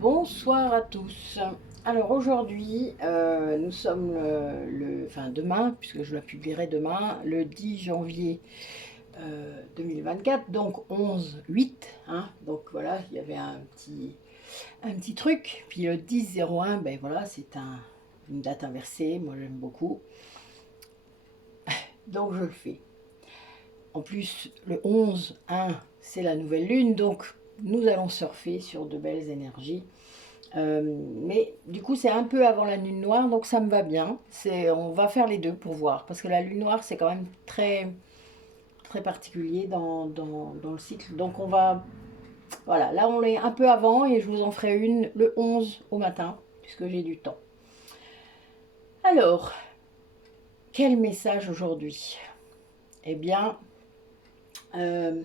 Bonsoir à tous. Alors aujourd'hui, nous sommes enfin demain, puisque je la publierai demain, le 10 janvier 2024, donc 11-8. Hein, donc voilà, il y avait un petit truc. Puis le 10-01, ben voilà, une date inversée, moi j'aime beaucoup. Donc je le fais. En plus, le 11-1, c'est la nouvelle lune, donc nous allons surfer sur de belles énergies. Mais du coup, c'est un peu avant la lune noire, donc ça me va bien. On va faire les deux pour voir, parce que la lune noire, c'est quand même très, très particulier dans le cycle. Donc voilà, là on est un peu avant et je vous en ferai une le 11 au matin, puisque j'ai du temps. Alors, quel message aujourd'hui? Eh bien, euh,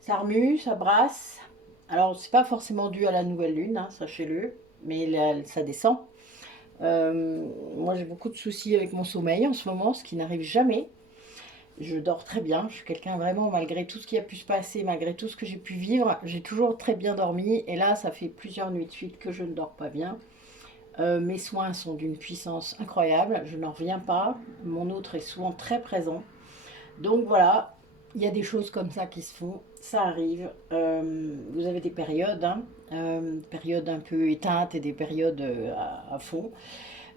ça remue, ça brasse. Alors, c'est pas forcément dû à la nouvelle lune, hein, sachez-le, mais là, ça descend. Moi, j'ai beaucoup de soucis avec mon sommeil en ce moment, ce qui n'arrive jamais. Je dors très bien. Je suis quelqu'un vraiment, malgré tout ce qui a pu se passer, malgré tout ce que j'ai pu vivre, j'ai toujours très bien dormi. Et là, ça fait plusieurs nuits de suite que je ne dors pas bien. Mes soins sont d'une puissance incroyable. Je n'en reviens pas. Mon autre est souvent très présent. Donc voilà, il y a des choses comme ça qui se font. Ça arrive. Vous avez des périodes, hein, des périodes un peu éteintes et des périodes à fond.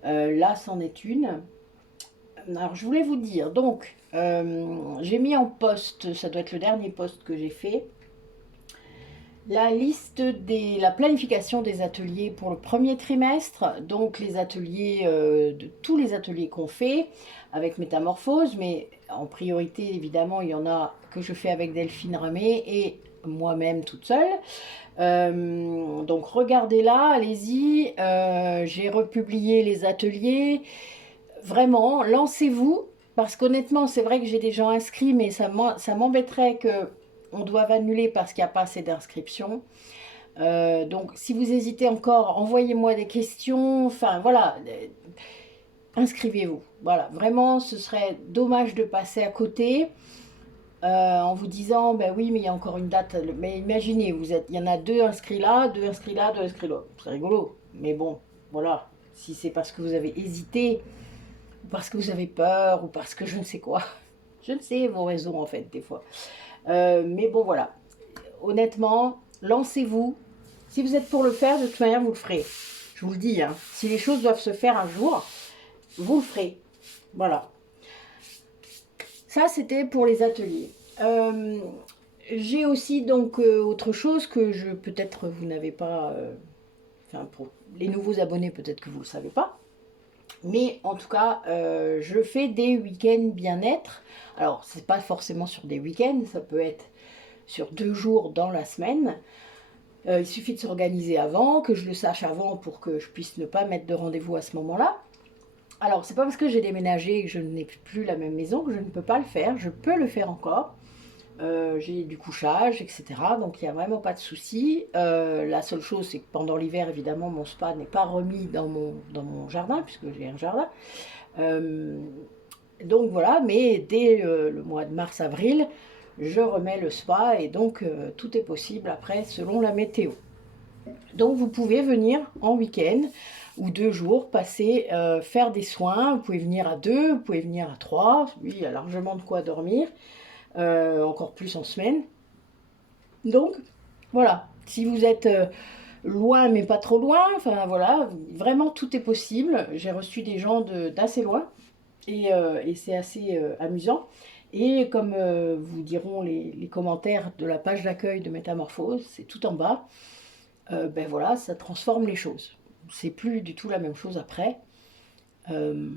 Là, c'en est une. Alors, je voulais vous dire, donc, j'ai mis en poste, ça doit être le dernier poste que j'ai fait, la planification des ateliers pour le premier trimestre, donc les ateliers, de tous les ateliers qu'on fait avec Métamorphose, mais en priorité, évidemment, il y en a que je fais avec Delphine Ramé et moi-même toute seule. Donc regardez là, allez-y, j'ai republié les ateliers. Vraiment, lancez-vous, parce qu'honnêtement, c'est vrai que j'ai des gens inscrits, mais ça m'embêterait qu'on doive annuler parce qu'il n'y a pas assez d'inscriptions. Donc, si vous hésitez encore, envoyez-moi des questions. Enfin, voilà, inscrivez-vous. Voilà, vraiment, ce serait dommage de passer à côté en vous disant, ben oui, mais il y a encore une date. Mais imaginez, il y en a deux inscrits là, deux inscrits là, deux inscrits là. C'est rigolo. Mais bon, voilà. Si c'est parce que vous avez hésité, parce que vous avez peur ou parce que je ne sais quoi. Je ne sais vos raisons en fait des fois. Mais bon voilà, honnêtement, lancez-vous. Si vous êtes pour le faire, de toute manière vous le ferez. Je vous le dis, hein. Si les choses doivent se faire un jour, vous le ferez. Voilà. Ça c'était pour les ateliers. J'ai aussi donc autre chose que peut-être vous n'avez pas, enfin pour les nouveaux abonnés peut-être que vous ne le savez pas. Mais en tout cas, je fais des week-ends bien-être. Alors, c'est pas forcément sur des week-ends, ça peut être sur 2 jours dans la semaine. Il suffit de s'organiser avant, que je le sache avant pour que je puisse ne pas mettre de rendez-vous à ce moment-là. Alors, c'est pas parce que j'ai déménagé et que je n'ai plus la même maison que je ne peux pas le faire. Je peux le faire encore. J'ai du couchage, etc. Donc il n'y a vraiment pas de souci. La seule chose, c'est que pendant l'hiver, évidemment, mon spa n'est pas remis dans mon jardin, puisque j'ai un jardin. Euh, donc voilà, mais dès le mois de mars-avril, je remets le spa et donc tout est possible après selon la météo. Donc vous pouvez venir en week-end ou 2 jours, passer, faire des soins. Vous pouvez venir à deux, vous pouvez venir à trois. Lui, il y a largement de quoi dormir, encore plus en semaine. Donc voilà, si vous êtes loin mais pas trop loin, enfin voilà, vraiment tout est possible. J'ai reçu des gens d'assez loin et c'est assez amusant. Et comme vous diront les commentaires de la page d'accueil de Métamorphose, c'est tout en bas, ben voilà, ça transforme les choses. C'est plus du tout la même chose après. Euh,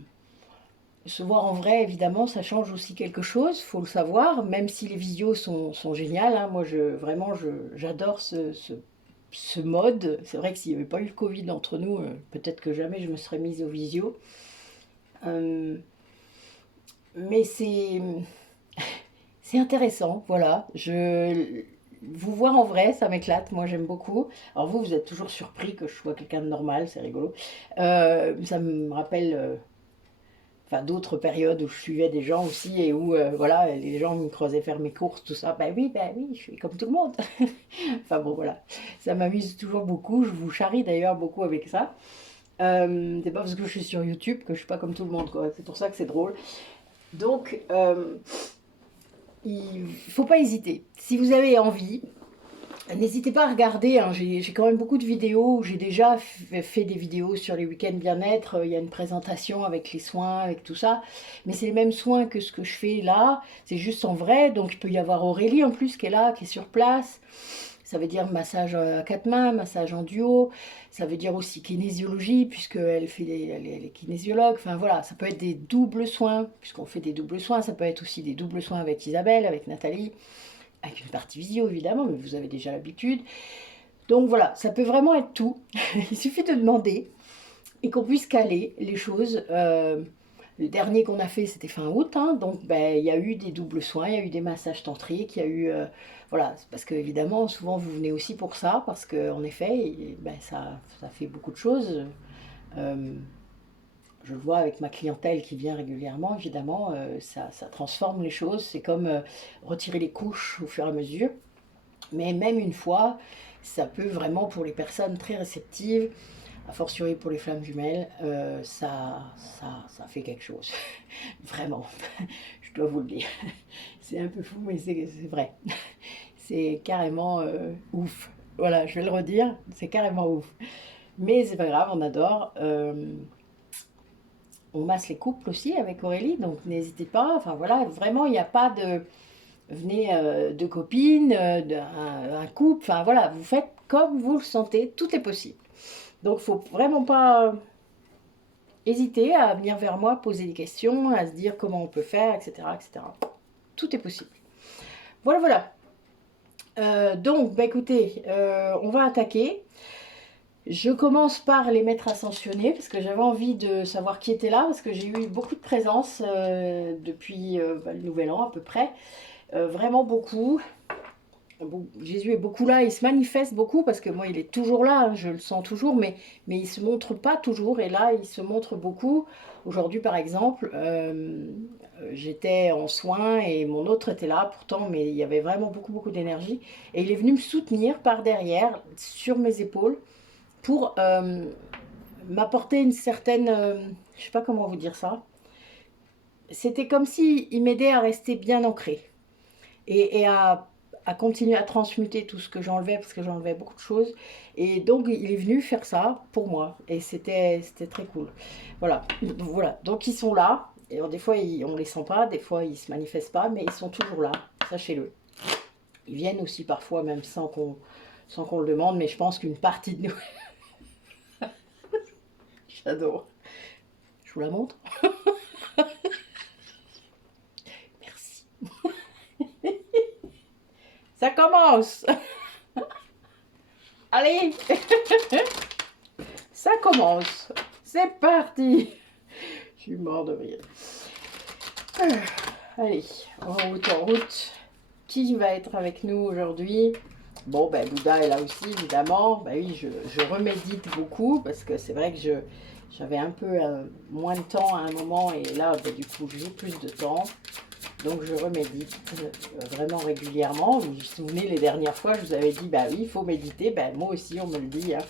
Se voir en vrai, évidemment, ça change aussi quelque chose, faut le savoir, même si les visios sont géniales. Hein. Moi, vraiment, j'adore ce mode. C'est vrai que s'il n'y avait pas eu le Covid entre nous, peut-être que jamais je me serais mise aux visios. Euh, mais c'est intéressant, voilà. Vous voir en vrai, ça m'éclate, moi j'aime beaucoup. Alors vous êtes toujours surpris que je sois quelqu'un de normal, c'est rigolo. Ça me rappelle enfin d'autres périodes où je suivais des gens aussi et où voilà, les gens me creusaient faire mes courses, tout ça. Ben oui, je suis comme tout le monde. Enfin bon, voilà, ça m'amuse toujours beaucoup. Je vous charrie d'ailleurs beaucoup avec ça. C'est pas parce que je suis sur YouTube que je suis pas comme tout le monde, quoi. C'est pour ça que c'est drôle. Donc, il faut pas hésiter. Si vous avez envie, n'hésitez pas à regarder, hein. J'ai quand même beaucoup de vidéos où j'ai déjà fait des vidéos sur les week-ends bien-être. Il y a une présentation avec les soins, avec tout ça. Mais c'est les mêmes soins que ce que je fais là. C'est juste en vrai. Donc il peut y avoir Aurélie en plus qui est là, qui est sur place. Ça veut dire massage à quatre mains, massage en duo. Ça veut dire aussi kinésiologie, puisqu'elle elle est kinésiologue. Enfin voilà, ça peut être des doubles soins, puisqu'on fait des doubles soins. Ça peut être aussi des doubles soins avec Isabelle, avec Nathalie, avec une partie visio évidemment, mais vous avez déjà l'habitude. Donc voilà, ça peut vraiment être tout. Il suffit de demander et qu'on puisse caler les choses. Le dernier qu'on a fait, c'était fin août, hein, donc ben, il y a eu des doubles soins, il y a eu des massages tantriques, il y a eu... voilà, parce que évidemment, souvent vous venez aussi pour ça, parce qu'en effet, ben, ça fait beaucoup de choses. Euh, je le vois avec ma clientèle qui vient régulièrement, évidemment, ça transforme les choses. C'est comme retirer les couches au fur et à mesure. Mais même une fois, ça peut vraiment, pour les personnes très réceptives, a fortiori pour les flammes jumelles, ça fait quelque chose. Vraiment, je dois vous le dire. C'est un peu fou, mais c'est vrai. C'est carrément ouf. Voilà, je vais le redire, c'est carrément ouf. Mais c'est pas grave, on adore. On masse les couples aussi avec Aurélie, donc n'hésitez pas. Enfin voilà, vraiment, il n'y a pas de... Venez deux copines, un couple, enfin voilà, vous faites comme vous le sentez, tout est possible. Donc faut vraiment pas hésiter à venir vers moi, poser des questions, à se dire comment on peut faire, etc. etc. Tout est possible. Voilà, voilà. Donc, bah écoutez, on va attaquer. Je commence par les maîtres ascensionnés parce que j'avais envie de savoir qui était là parce que j'ai eu beaucoup de présence depuis le nouvel an à peu près. Vraiment beaucoup. Bon, Jésus est beaucoup là, il se manifeste beaucoup parce que moi il est toujours là, hein, je le sens toujours, mais il se montre pas toujours et là il se montre beaucoup. Aujourd'hui par exemple, j'étais en soins et mon autre était là pourtant, mais il y avait vraiment beaucoup d'énergie et il est venu me soutenir par derrière sur mes épaules pour m'apporter une certaine, je sais pas comment vous dire ça. C'était comme si il m'aidait à rester bien ancré et à continuer à transmuter tout ce que j'enlevais parce que j'enlevais beaucoup de choses. Et donc il est venu faire ça pour moi et c'était très cool. Voilà, voilà. Donc ils sont là. Et alors, des fois on les sent pas, des fois ils se manifestent pas, mais ils sont toujours là. Sachez-le. Ils viennent aussi parfois même sans qu'on le demande, mais je pense qu'une partie de nous. J'adore. Je vous la montre. Merci. Ça commence. Allez. Ça commence. C'est parti. Je suis mort de rire. Allez, en route, en route. Qui va être avec nous aujourd'hui? Bon, ben Bouddha est là aussi, évidemment. Ben oui, je remédite beaucoup parce que c'est vrai que j'avais un peu moins de temps à un moment et là, ben, du coup, j'ai plus de temps. Donc, je remédite vraiment régulièrement. Vous vous souvenez, les dernières fois, je vous avais dit, bah oui, il faut méditer. Ben, moi aussi, on me le dit, hein,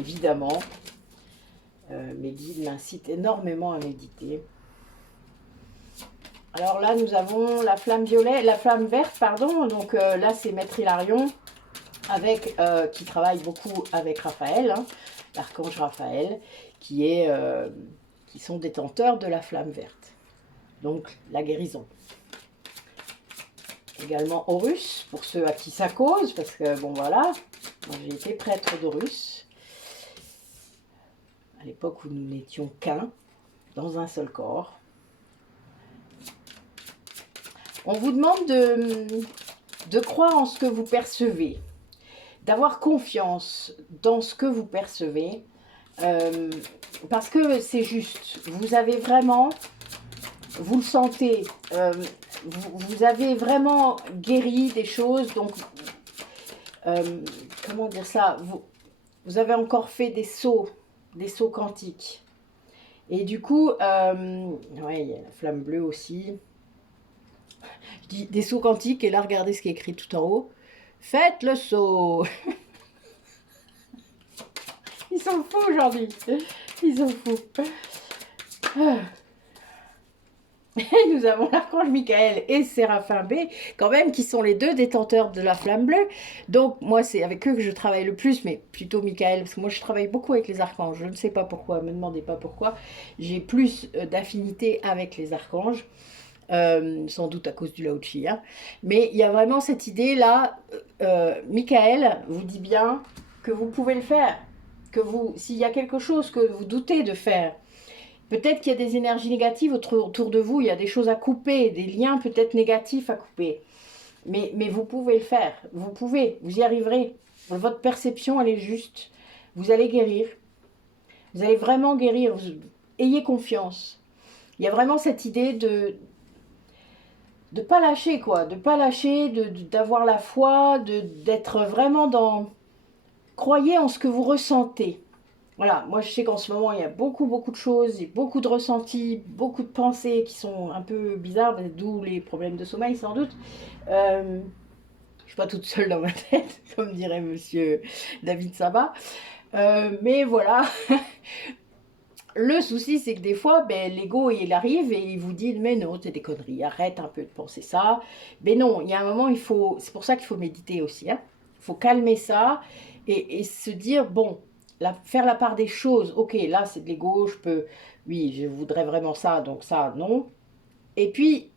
évidemment. Mes guides m'incitent énormément à méditer. Alors là, nous avons la flamme violet, la flamme verte, pardon. Donc là, c'est Maître Hilarion avec, qui travaille beaucoup avec Raphaël, hein, l'archange Raphaël, qui sont détenteurs de la flamme verte. Donc la guérison. Également Horus, pour ceux à qui ça cause, parce que bon voilà, j'ai été prêtre d'Horus à l'époque où nous n'étions qu'un, dans un seul corps. On vous demande de croire en ce que vous percevez, d'avoir confiance dans ce que vous percevez, parce que c'est juste. Vous avez vraiment, vous le sentez, vous avez vraiment guéri des choses, donc, comment dire ça, vous avez encore fait des sauts quantiques. Et du coup, ouais, il y a la flamme bleue aussi. Je dis des sauts quantiques, et là, regardez ce qui est écrit tout en haut. Faites le saut. Ils sont fous aujourd'hui. Ils sont fous. Ah. Et nous avons l'archange Michael et Séraphin B, quand même, qui sont les deux détenteurs de la flamme bleue. Donc, moi, c'est avec eux que je travaille le plus, mais plutôt Michael, parce que moi, je travaille beaucoup avec les archanges. Je ne sais pas pourquoi, ne me demandez pas pourquoi. J'ai plus d'affinité avec les archanges, sans doute à cause du Lao-Chi. Hein. Mais il y a vraiment cette idée-là. Michael vous dit bien que vous pouvez le faire. Que vous, s'il y a quelque chose que vous doutez de faire, peut-être qu'il y a des énergies négatives autour de vous, il y a des choses à couper, des liens peut-être négatifs à couper. Mais vous pouvez le faire, vous y arriverez. Votre perception, elle est juste. Vous allez guérir. Vous allez vraiment guérir. Ayez confiance. Il y a vraiment cette idée de pas lâcher, quoi. De pas lâcher, d'avoir la foi, d'être vraiment dans... Croyez en ce que vous ressentez. Voilà, moi je sais qu'en ce moment il y a beaucoup de choses, beaucoup de ressentis, beaucoup de pensées qui sont un peu bizarres, d'où les problèmes de sommeil sans doute. Je ne suis pas toute seule dans ma tête, comme dirait monsieur David Sabat. Mais voilà, le souci c'est que des fois, l'ego il arrive et il vous dit mais non, c'est des conneries, arrête un peu de penser ça. Mais non, il y a un moment, c'est pour ça qu'il faut méditer aussi. Hein. Il faut calmer ça et se dire bon, faire la part des choses. Ok, là c'est de l'ego, oui, je voudrais vraiment ça, donc ça, non. Et puis,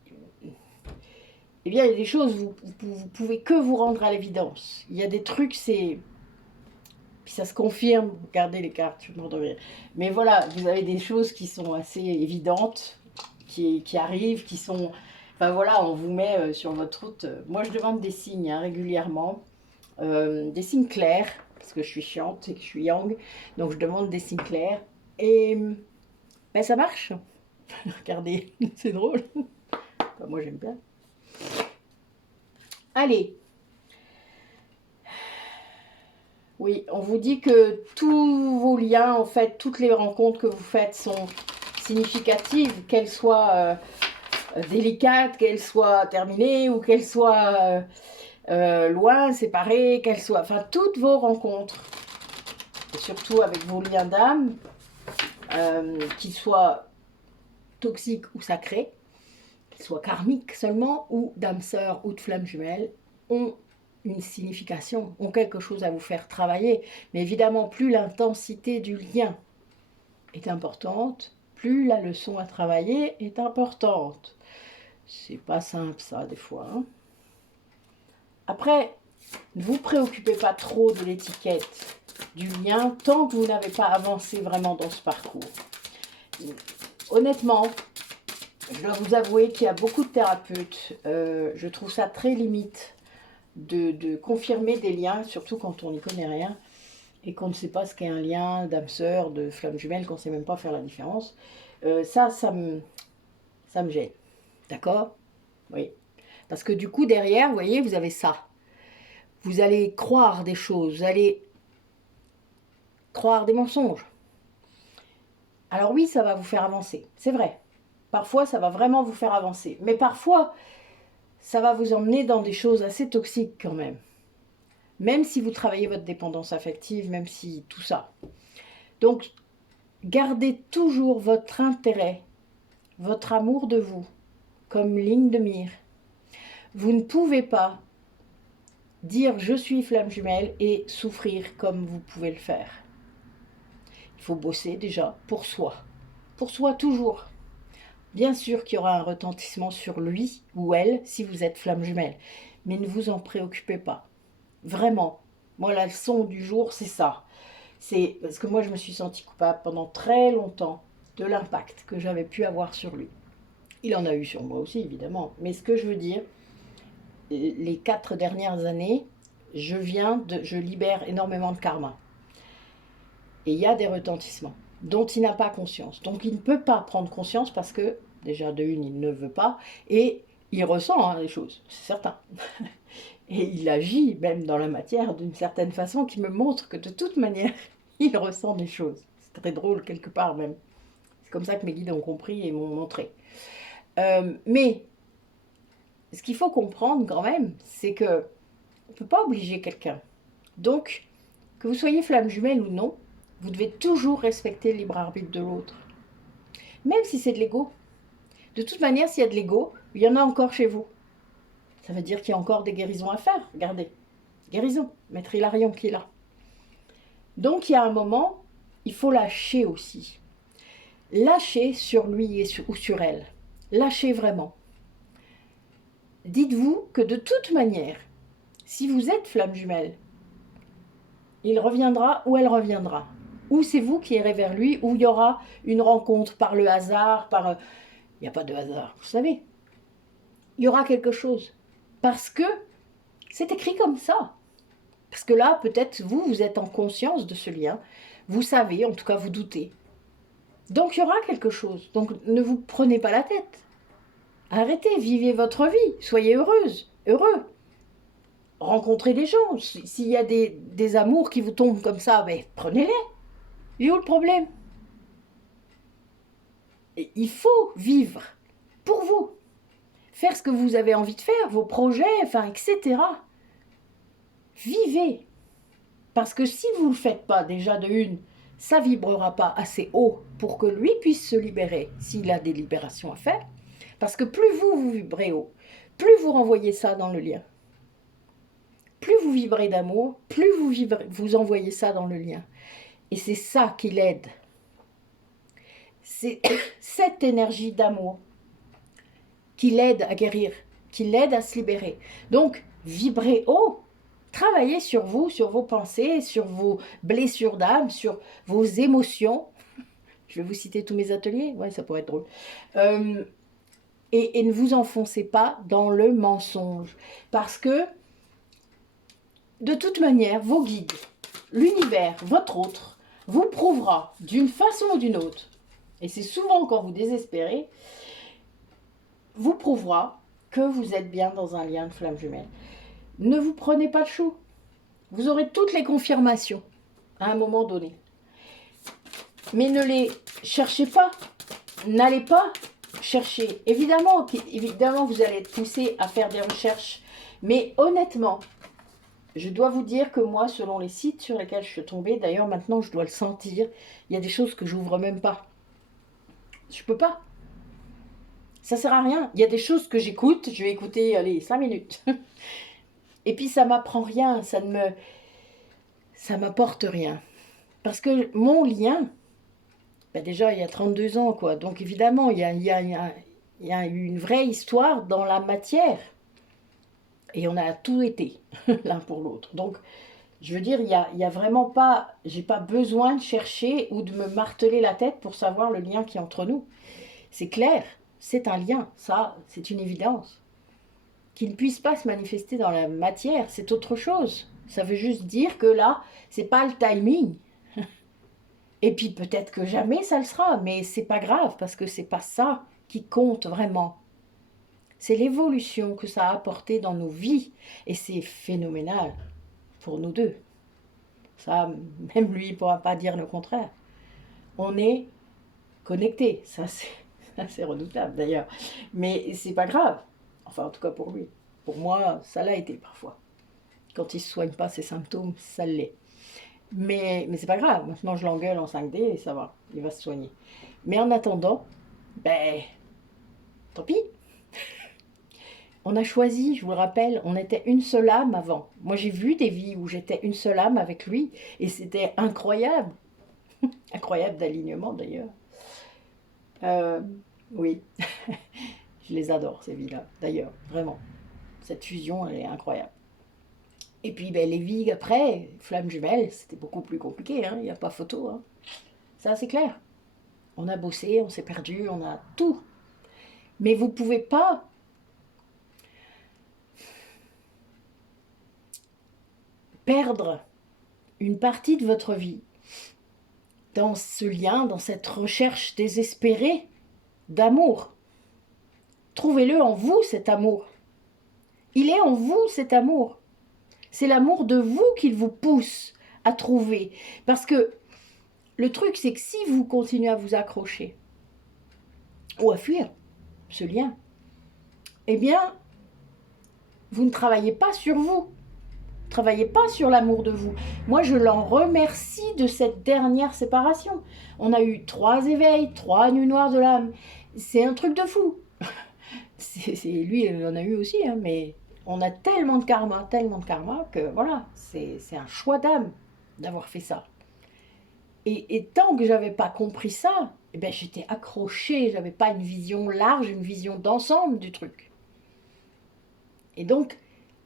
eh bien, il y a des choses, vous pouvez que vous rendre à l'évidence. Il y a des trucs, puis ça se confirme, regardez les cartes, je vais m'endormir. Mais voilà, vous avez des choses qui sont assez évidentes, qui arrivent, qui sont... Enfin voilà, on vous met sur votre route. Moi, je demande des signes hein, régulièrement, des signes clairs, parce que je suis chiante et que je suis yang, donc je demande des signes clairs. Et ça marche. Regardez, c'est drôle. Enfin, moi, j'aime bien. Allez. Oui, on vous dit que tous vos liens, en fait, toutes les rencontres que vous faites sont significatives, qu'elles soient délicates, qu'elles soient terminées ou qu'elles soient loin, séparées, qu'elles soient... Enfin, toutes vos rencontres, et surtout avec vos liens d'âme, qu'ils soient toxiques ou sacrés, qu'ils soient karmiques seulement, ou d'âme sœur ou de flamme jumelle, ont une signification, ont quelque chose à vous faire travailler. Mais évidemment, plus l'intensité du lien est importante, plus la leçon à travailler est importante. C'est pas simple ça, des fois. Hein. Après, ne vous préoccupez pas trop de l'étiquette du lien tant que vous n'avez pas avancé vraiment dans ce parcours. Honnêtement, je dois vous avouer qu'il y a beaucoup de thérapeutes. Je trouve ça très limite de confirmer des liens, surtout quand on n'y connaît rien et qu'on ne sait pas ce qu'est un lien d'âme sœur, de flamme jumelle, qu'on ne sait même pas faire la différence. Ça me gêne. D'accord? Oui. Parce que du coup, derrière, vous voyez, vous avez ça. Vous allez croire des choses, vous allez croire des mensonges. Alors oui, ça va vous faire avancer, c'est vrai. Parfois, ça va vraiment vous faire avancer. Mais parfois, ça va vous emmener dans des choses assez toxiques quand même. Même si vous travaillez votre dépendance affective, même si tout ça. Donc, gardez toujours votre intérêt, votre amour de vous, comme ligne de mire. Vous ne pouvez pas dire je suis flamme jumelle et souffrir comme vous pouvez le faire. Il faut bosser déjà pour soi. Pour soi toujours. Bien sûr qu'il y aura un retentissement sur lui ou elle si vous êtes flamme jumelle. Mais ne vous en préoccupez pas. Vraiment. Moi, la leçon du jour, c'est ça. C'est parce que moi, je me suis sentie coupable pendant très longtemps de l'impact que j'avais pu avoir sur lui. Il en a eu sur moi aussi, évidemment. Mais ce que je veux dire, les 4 dernières années, je libère énormément de karma. Et il y a des retentissements dont il n'a pas conscience. Donc il ne peut pas prendre conscience parce que, déjà de une, il ne veut pas, et il ressent les choses, c'est certain. Et il agit même dans la matière d'une certaine façon qui me montre que de toute manière, il ressent des choses. C'est très drôle quelque part même. C'est comme ça que mes guides ont compris et m'ont montré. Mais ce qu'il faut comprendre quand même, c'est que on ne peut pas obliger quelqu'un. Donc, que vous soyez flamme jumelle ou non, vous devez toujours respecter le libre arbitre de l'autre. Même si c'est de l'ego. De toute manière, s'il y a de l'ego, il y en a encore chez vous. Ça veut dire qu'il y a encore des guérisons à faire. Regardez, guérison, Maître Hilarion qui est là. Donc, il y a un moment, il faut lâcher aussi. Lâcher sur lui ou sur elle. Lâchez vraiment. Dites-vous que de toute manière, si vous êtes flamme jumelle, il reviendra ou elle reviendra. Ou c'est vous qui irez vers lui, ou il y aura une rencontre par le hasard, il n'y a pas de hasard, vous savez. Il y aura quelque chose. Parce que c'est écrit comme ça. Parce que là, peut-être vous êtes en conscience de ce lien. Vous savez, en tout cas, vous doutez. Donc, il y aura quelque chose. Donc, ne vous prenez pas la tête. Arrêtez, vivez votre vie. Soyez heureuse, heureux. Rencontrez des gens. S'il y a des amours qui vous tombent comme ça, ben, prenez-les. Il est où le problème? Et il faut vivre pour vous. Faire ce que vous avez envie de faire, vos projets, enfin, etc. Vivez. Parce que si vous ne le faites pas déjà de une, ça ne vibrera pas assez haut pour que lui puisse se libérer s'il a des libérations à faire. Parce que plus vous vibrez haut, plus vous renvoyez ça dans le lien. Plus vous vibrez d'amour, plus vous envoyez ça dans le lien. Et c'est ça qui l'aide. C'est cette énergie d'amour qui l'aide à guérir, qui l'aide à se libérer. Donc, vibrez haut. Travaillez sur vous, sur vos pensées, sur vos blessures d'âme, sur vos émotions. Je vais vous citer tous mes ateliers, ouais, ça pourrait être drôle. Et ne vous enfoncez pas dans le mensonge. Parce que, de toute manière, vos guides, l'univers, votre autre, vous prouvera d'une façon ou d'une autre, et c'est souvent quand vous désespérez, vous prouvera que vous êtes bien dans un lien de flamme jumelle. Ne vous prenez pas de chou. Vous aurez toutes les confirmations à un moment donné. Mais ne les cherchez pas. N'allez pas chercher. Évidemment, vous allez être poussé à faire des recherches. Mais honnêtement, je dois vous dire que moi, selon les sites sur lesquels je suis tombée, d'ailleurs maintenant je dois le sentir, il y a des choses que j'ouvre même pas. Je peux pas. Ça sert à rien. Il y a des choses que j'écoute, je vais écouter, allez, 5 minutes. Et puis ça m'apprend rien, ça m'apporte rien. Parce que mon lien, ben déjà il y a 32 ans, quoi. Donc évidemment, il y a une vraie histoire dans la matière. Et on a tout été, l'un pour l'autre. Donc, je veux dire, il y a vraiment pas, j'ai pas besoin de chercher ou de me marteler la tête pour savoir le lien qui est entre nous. C'est clair, c'est un lien, ça, c'est une évidence. Qu'il ne puisse pas se manifester dans la matière, c'est autre chose. Ça veut juste dire que là, c'est pas le timing. Et puis peut-être que jamais ça le sera, mais c'est pas grave parce que c'est pas ça qui compte vraiment. C'est l'évolution que ça a apporté dans nos vies et c'est phénoménal pour nous deux. Ça, même lui, il pourra pas dire le contraire. On est connectés, ça c'est redoutable d'ailleurs, mais c'est pas grave. Enfin, en tout cas pour lui. Pour moi, ça l'a été parfois. Quand il ne soigne pas ses symptômes, ça l'est. Mais c'est pas grave. Maintenant, je l'engueule en 5D et ça va. Il va se soigner. Mais en attendant, ben, tant pis. On a choisi, je vous le rappelle, on était une seule âme avant. Moi, j'ai vu des vies où j'étais une seule âme avec lui et c'était incroyable. Incroyable d'alignement d'ailleurs. Oui. Je les adore, ces vies-là, d'ailleurs, vraiment. Cette fusion, elle est incroyable. Et puis, ben, les vies après, flammes jumelles, c'était beaucoup plus compliqué, hein, il n'y a pas photo. Hein. Ça, c'est clair. On a bossé, on s'est perdu, on a tout. Mais vous ne pouvez pas perdre une partie de votre vie dans ce lien, dans cette recherche désespérée d'amour. Trouvez-le en vous, cet amour. Il est en vous, cet amour. C'est l'amour de vous qu'il vous pousse à trouver. Parce que le truc, c'est que si vous continuez à vous accrocher, ou à fuir ce lien, eh bien, vous ne travaillez pas sur vous. Travaillez pas sur l'amour de vous. Moi, je l'en remercie de cette dernière séparation. On a eu 3 éveils, 3 nuits noires de l'âme. C'est un truc de fou. Lui, il en a eu aussi, hein, mais on a tellement de karma que voilà, c'est un choix d'âme d'avoir fait ça. Et tant que j'avais pas compris ça, eh ben, j'étais accrochée, j'avais pas une vision large, une vision d'ensemble du truc. Et donc,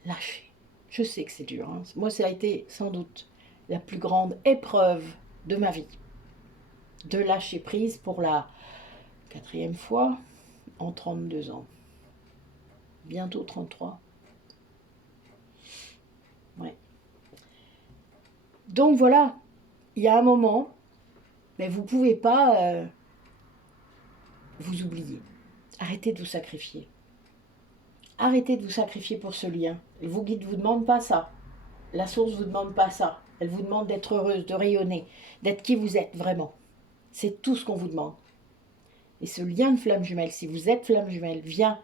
lâcher. Je sais que c'est dur. Hein. Moi, ça a été sans doute la plus grande épreuve de ma vie. De lâcher prise pour la 4e fois en 32 ans. Bientôt 33. Ouais. Donc voilà, il y a un moment, mais vous ne pouvez pas vous oublier. Arrêtez de vous sacrifier. Arrêtez de vous sacrifier pour ce lien. Vos guides ne vous demandent pas ça. La source ne vous demande pas ça. Elle vous demande d'être heureuse, de rayonner, d'être qui vous êtes vraiment. C'est tout ce qu'on vous demande. Et ce lien de flamme jumelle, si vous êtes flamme jumelle, vient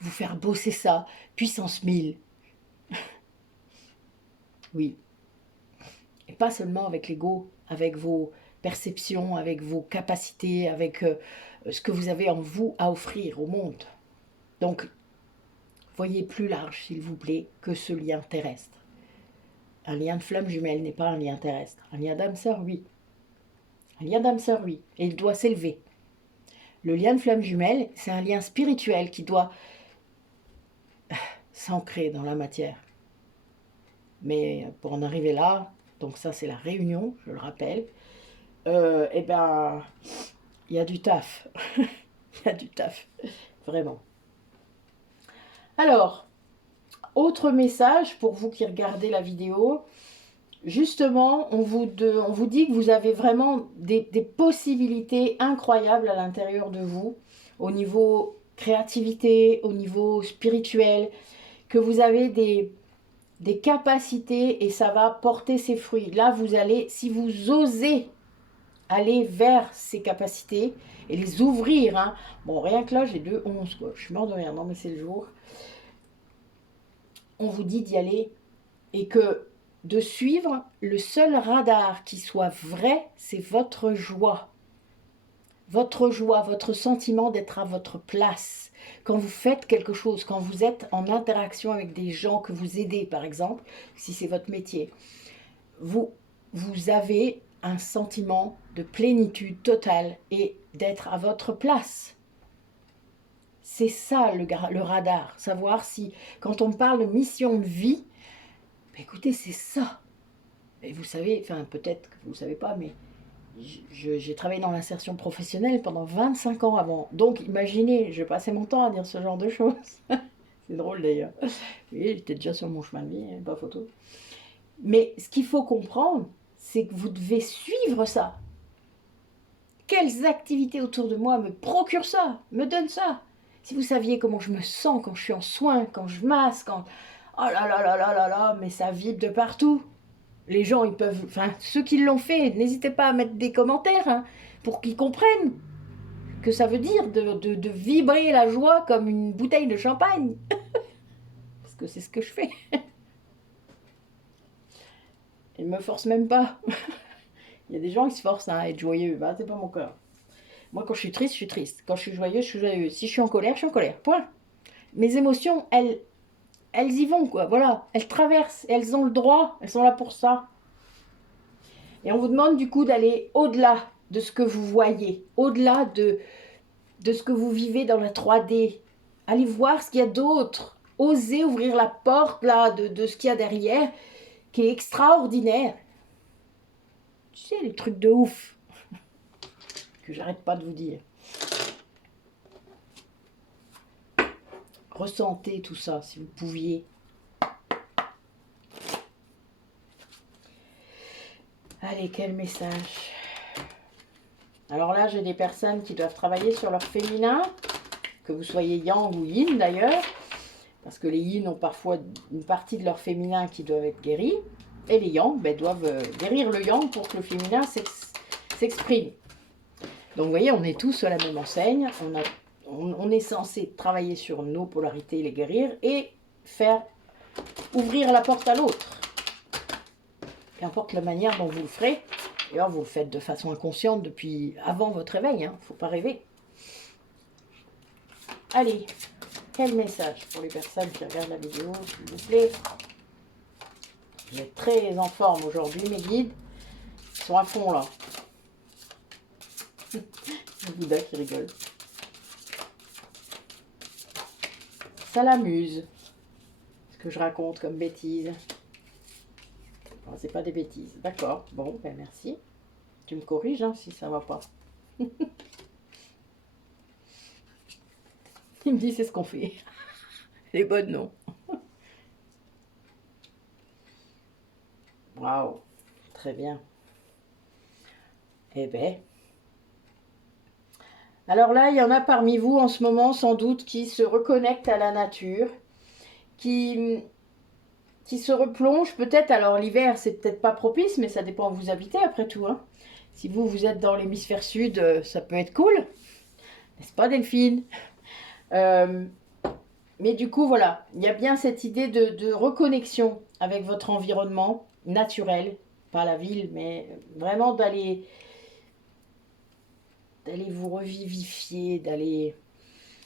vous faire bosser ça, puissance 1000. Oui. Et pas seulement avec l'ego, avec vos perceptions, avec vos capacités, avec ce que vous avez en vous à offrir au monde. Donc, voyez plus large, s'il vous plaît, que ce lien terrestre. Un lien de flamme jumelle n'est pas un lien terrestre. Un lien d'âme sœur, oui. Un lien d'âme sœur, oui. Et il doit s'élever. Le lien de flamme jumelle, c'est un lien spirituel qui doit s'ancrer dans la matière. Mais pour en arriver là, donc ça c'est la réunion, je le rappelle, eh ben, il y a du taf. Il y a du taf, vraiment. Alors, autre message pour vous qui regardez la vidéo. Justement, on vous dit que vous avez vraiment des possibilités incroyables à l'intérieur de vous, au niveau créativité, au niveau spirituel, que vous avez des capacités et ça va porter ses fruits. Là, vous allez, si vous osez aller vers ces capacités et les ouvrir, hein. Bon, rien que là, j'ai 2-11, quoi. Je suis mort de rien, non mais c'est le jour. On vous dit d'y aller et que de suivre le seul radar qui soit vrai, c'est votre joie. Votre joie, votre sentiment d'être à votre place. Quand vous faites quelque chose, quand vous êtes en interaction avec des gens que vous aidez, par exemple, si c'est votre métier, vous avez un sentiment de plénitude totale et d'être à votre place. C'est ça le radar, savoir si, quand on parle de mission de vie, écoutez, c'est ça. Et vous savez, enfin peut-être que vous ne savez pas, mais j'ai travaillé dans l'insertion professionnelle pendant 25 ans avant. Donc imaginez, je passais mon temps à dire ce genre de choses. C'est drôle d'ailleurs. Oui, j'étais déjà sur mon chemin de vie, pas photo. Mais ce qu'il faut comprendre, c'est que vous devez suivre ça. Quelles activités autour de moi me procurent ça, me donnent ça? Si vous saviez comment je me sens quand je suis en soins, quand je masse, quand... Oh là là là là là là, mais ça vibre de partout. Les gens, ils peuvent... Enfin, ceux qui l'ont fait, n'hésitez pas à mettre des commentaires, hein, pour qu'ils comprennent que ça veut dire de vibrer la joie comme une bouteille de champagne. Parce que c'est ce que je fais. Ils ne me forcent même pas. Il y a des gens qui se forcent à être joyeux. Bah, c'est pas mon cas. Moi, quand je suis triste, je suis triste. Quand je suis joyeuse, je suis joyeuse. Si je suis en colère, je suis en colère. Point. Mes émotions, elles y vont, quoi. Voilà. Elles traversent. Elles ont le droit. Elles sont là pour ça. Et on vous demande, du coup, d'aller au-delà de ce que vous voyez. Au-delà de ce que vous vivez dans la 3D. Allez voir ce qu'il y a d'autre. Osez ouvrir la porte, là, de ce qu'il y a derrière, qui est extraordinaire. Tu sais, les trucs de ouf que j'arrête pas de vous dire. Ressentez tout ça, si vous pouviez. Allez, quel message. Alors là, j'ai des personnes qui doivent travailler sur leur féminin, que vous soyez yang ou yin d'ailleurs, parce que les yin ont parfois une partie de leur féminin qui doivent être guéris, et les yang doivent guérir le yang pour que le féminin s'exprime. Donc vous voyez, on est tous à la même enseigne, on est censé travailler sur nos polarités, les guérir et faire ouvrir la porte à l'autre. Qu'importe la manière dont vous le ferez, d'ailleurs vous le faites de façon inconsciente depuis avant votre réveil, hein, faut pas rêver. Allez, quel message pour les personnes qui regardent la vidéo, s'il vous plaît. Vous êtes très en forme aujourd'hui, mes guides. Ils sont à fond là. Le Bouddha qui rigole. Ça l'amuse, ce que je raconte comme bêtises. Enfin, c'est pas des bêtises. D'accord, bon, ben merci. Tu me corriges hein, si ça va pas. Il me dit c'est ce qu'on fait. Les bonnes non. Waouh, très bien. Eh ben. Alors là, il y en a parmi vous en ce moment sans doute qui se reconnectent à la nature, qui se replongent peut-être. Alors l'hiver, c'est peut-être pas propice, mais ça dépend où vous habitez après tout. Hein. Si vous êtes dans l'hémisphère sud, ça peut être cool. N'est-ce pas Delphine? Mais du coup, voilà, il y a bien cette idée de reconnexion avec votre environnement naturel, pas la ville, mais vraiment d'aller vous revivifier, d'aller...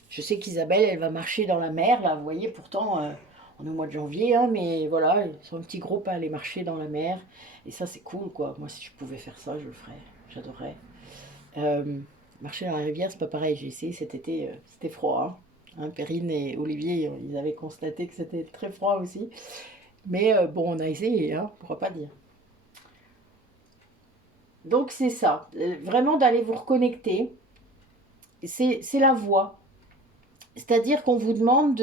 Je sais qu'Isabelle, elle va marcher dans la mer, là, vous voyez, pourtant, on est au mois de janvier, hein, mais voilà, ils sont un petit groupe à aller marcher dans la mer, et ça, c'est cool, quoi. Moi, si je pouvais faire ça, je le ferais, j'adorerais. Marcher dans la rivière, c'est pas pareil, j'ai essayé cet été, c'était froid, hein. Perrine et Olivier, ils avaient constaté que c'était très froid aussi, mais bon, on a essayé, hein, on pourra pas dire. Donc c'est ça, vraiment d'aller vous reconnecter, c'est la voie. C'est-à-dire qu'on vous demande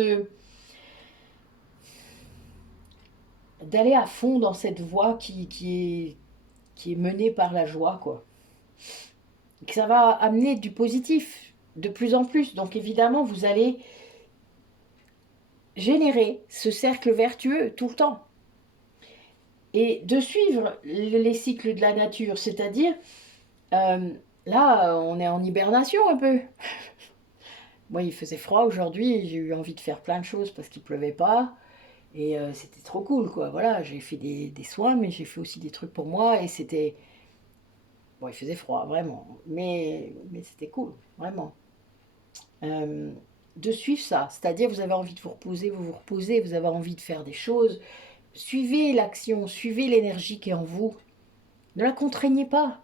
d'aller à fond dans cette voie qui est menée par la joie, quoi. Et que ça va amener du positif de plus en plus. Donc évidemment, vous allez générer ce cercle vertueux tout le temps. Et de suivre les cycles de la nature, c'est-à-dire, là, on est en hibernation un peu. Moi, il faisait froid aujourd'hui, j'ai eu envie de faire plein de choses parce qu'il pleuvait pas. Et c'était trop cool, quoi. Voilà, j'ai fait des soins, mais j'ai fait aussi des trucs pour moi. Et c'était... Bon, il faisait froid, vraiment. Mais c'était cool, vraiment. De suivre ça. C'est-à-dire, vous avez envie de vous vous reposez, vous avez envie de faire des choses. Suivez l'action, suivez l'énergie qui est en vous. Ne la contraignez pas.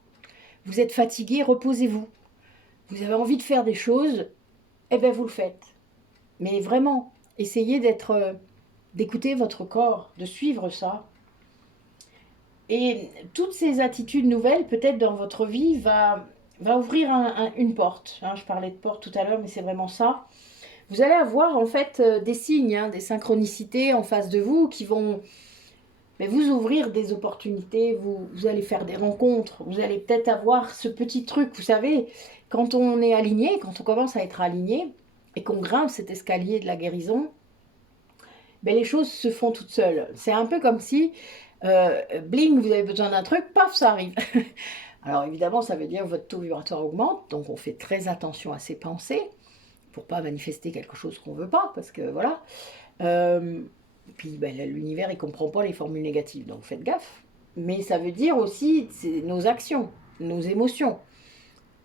Vous êtes fatigué, reposez-vous. Vous avez envie de faire des choses, eh bien vous le faites. Mais vraiment, essayez d'écouter votre corps, de suivre ça. Et toutes ces attitudes nouvelles, peut-être dans votre vie, va ouvrir une porte. Hein, je parlais de porte tout à l'heure, mais c'est vraiment ça. Vous allez avoir en fait des signes, hein, des synchronicités en face de vous qui vont vous ouvrir des opportunités. Vous allez faire des rencontres. Vous allez peut-être avoir ce petit truc, vous savez, quand on est aligné, quand on commence à être aligné et qu'on grimpe cet escalier de la guérison, les choses se font toutes seules. C'est un peu comme si, bling, vous avez besoin d'un truc, paf, ça arrive. Alors évidemment, ça veut dire que votre taux vibratoire augmente, donc on fait très attention à ses pensées, pour pas manifester quelque chose qu'on veut pas, parce que voilà. Puis l'univers, il comprend pas les formules négatives, donc faites gaffe. Mais ça veut dire aussi, c'est nos actions, nos émotions.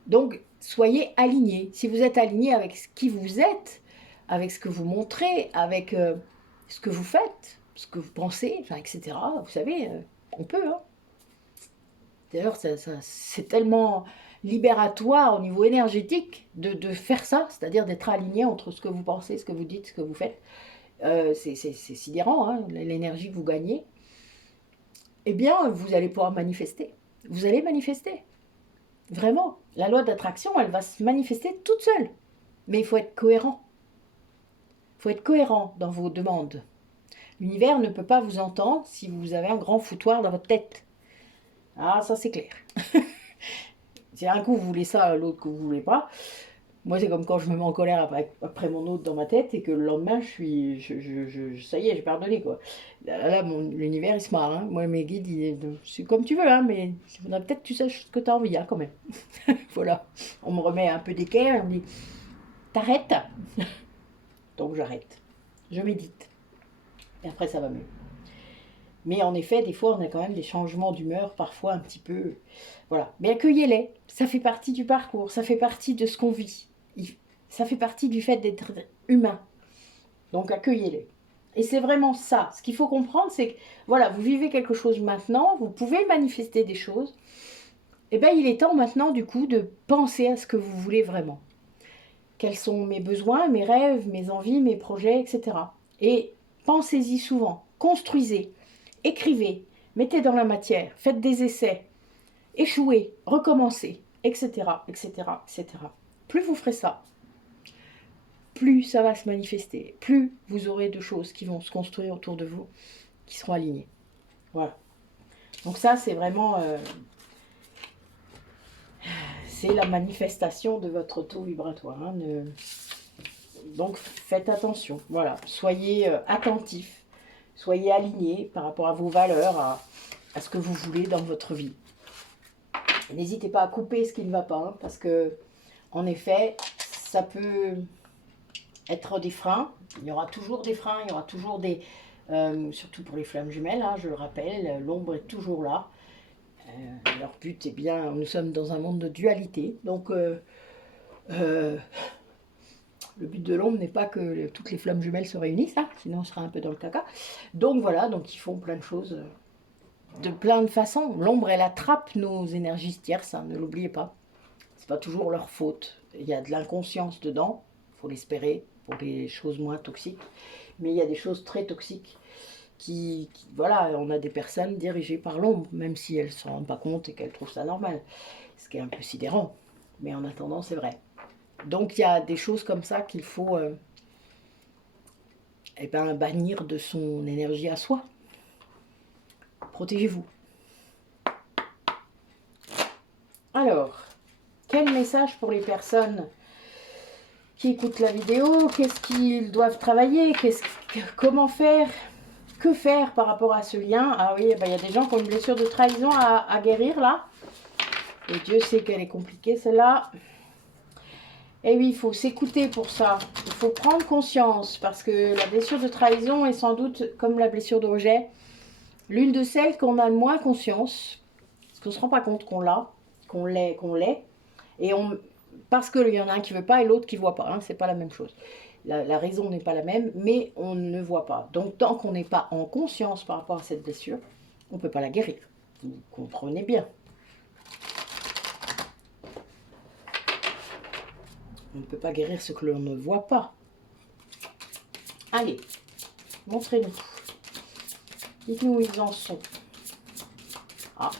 Donc, soyez alignés. Si vous êtes aligné avec ce qui vous êtes, avec ce que vous montrez, avec ce que vous faites, ce que vous pensez, enfin, etc. Vous savez, on peut. Hein. D'ailleurs, c'est tellement libératoire au niveau énergétique de faire ça, c'est-à-dire d'être aligné entre ce que vous pensez, ce que vous dites, ce que vous faites. C'est sidérant, hein, l'énergie que vous gagnez. Eh bien, vous allez pouvoir manifester. Vous allez manifester. Vraiment. La loi d'attraction, elle va se manifester toute seule. Mais il faut être cohérent. Il faut être cohérent dans vos demandes. L'univers ne peut pas vous entendre si vous avez un grand foutoir dans votre tête. Ah, ça c'est clair. Si un coup vous voulez ça, l'autre que vous ne voulez pas, Moi, c'est comme quand je me mets en colère après mon autre dans ma tête et que le lendemain, ça y est, j'ai pardonné, quoi. Là, l'univers, il se marre, hein. Moi, mes guides, c'est comme tu veux, hein, mais il faudrait peut-être que tu saches ce que tu as envie, hein, quand même. Voilà. On me remet un peu d'équerre, on me dit, t'arrêtes. Donc, j'arrête. Je médite. Et après, ça va mieux. Mais en effet, des fois, on a quand même des changements d'humeur, parfois un petit peu... Voilà. Mais accueillez-les. Ça fait partie du parcours, ça fait partie de ce qu'on vit. Ça fait partie du fait d'être humain. Donc accueillez-les. Et c'est vraiment ça. Ce qu'il faut comprendre, c'est que voilà, vous vivez quelque chose maintenant, vous pouvez manifester des choses. Et bien, il est temps maintenant, du coup, de penser à ce que vous voulez vraiment. Quels sont mes besoins, mes rêves, mes envies, mes projets, etc. Et pensez-y souvent. Construisez, écrivez, mettez dans la matière, faites des essais, échouez, recommencez, etc., etc., etc. Plus vous ferez ça, plus ça va se manifester, plus vous aurez de choses qui vont se construire autour de vous, qui seront alignées. Voilà. Donc ça, c'est vraiment... c'est la manifestation de votre taux vibratoire. Hein. Donc faites attention. Voilà. Soyez attentifs, soyez alignés par rapport à vos valeurs, à ce que vous voulez dans votre vie. N'hésitez pas à couper ce qui ne va pas, hein, parce que, en effet, ça peut être des freins. Il y aura toujours des freins, il y aura toujours des... surtout pour les flammes jumelles, hein, je le rappelle, l'ombre est toujours là. Leur but est bien, nous sommes dans un monde de dualité, donc le but de l'ombre n'est pas que toutes les flammes jumelles se réunissent, hein, sinon on sera un peu dans le caca. Donc voilà, donc ils font plein de choses de plein de façons. L'ombre, elle attrape nos énergies tierces, hein, ne l'oubliez pas. C'est pas toujours leur faute. Il y a de l'inconscience dedans, il faut l'espérer, pour les choses moins toxiques. Mais il y a des choses très toxiques voilà, on a des personnes dirigées par l'ombre, même si elles ne s'en rendent pas compte et qu'elles trouvent ça normal. Ce qui est un peu sidérant. Mais en attendant, c'est vrai. Donc il y a des choses comme ça qu'il faut bannir de son énergie à soi. Protégez-vous. Alors, quel message pour les personnes qui écoutent la vidéo? Qu'est-ce qu'ils doivent travailler? Comment faire? Que faire par rapport à ce lien? Ah oui, il y a des gens qui ont une blessure de trahison à guérir là. Et Dieu sait qu'elle est compliquée celle-là. Et oui, il faut s'écouter pour ça. Il faut prendre conscience parce que la blessure de trahison est sans doute, comme la blessure de rejet, l'une de celles qu'on a le moins conscience. Parce qu'on ne se rend pas compte qu'on l'a, qu'on l'est. Et parce qu'il y en a un qui ne veut pas et l'autre qui ne voit pas. Hein, c'est pas la même chose. La raison n'est pas la même, mais on ne voit pas. Donc, tant qu'on n'est pas en conscience par rapport à cette blessure, on ne peut pas la guérir. Vous comprenez bien. On ne peut pas guérir ce que l'on ne voit pas. Allez, montrez-nous. Dites-nous où ils en sont. Ah,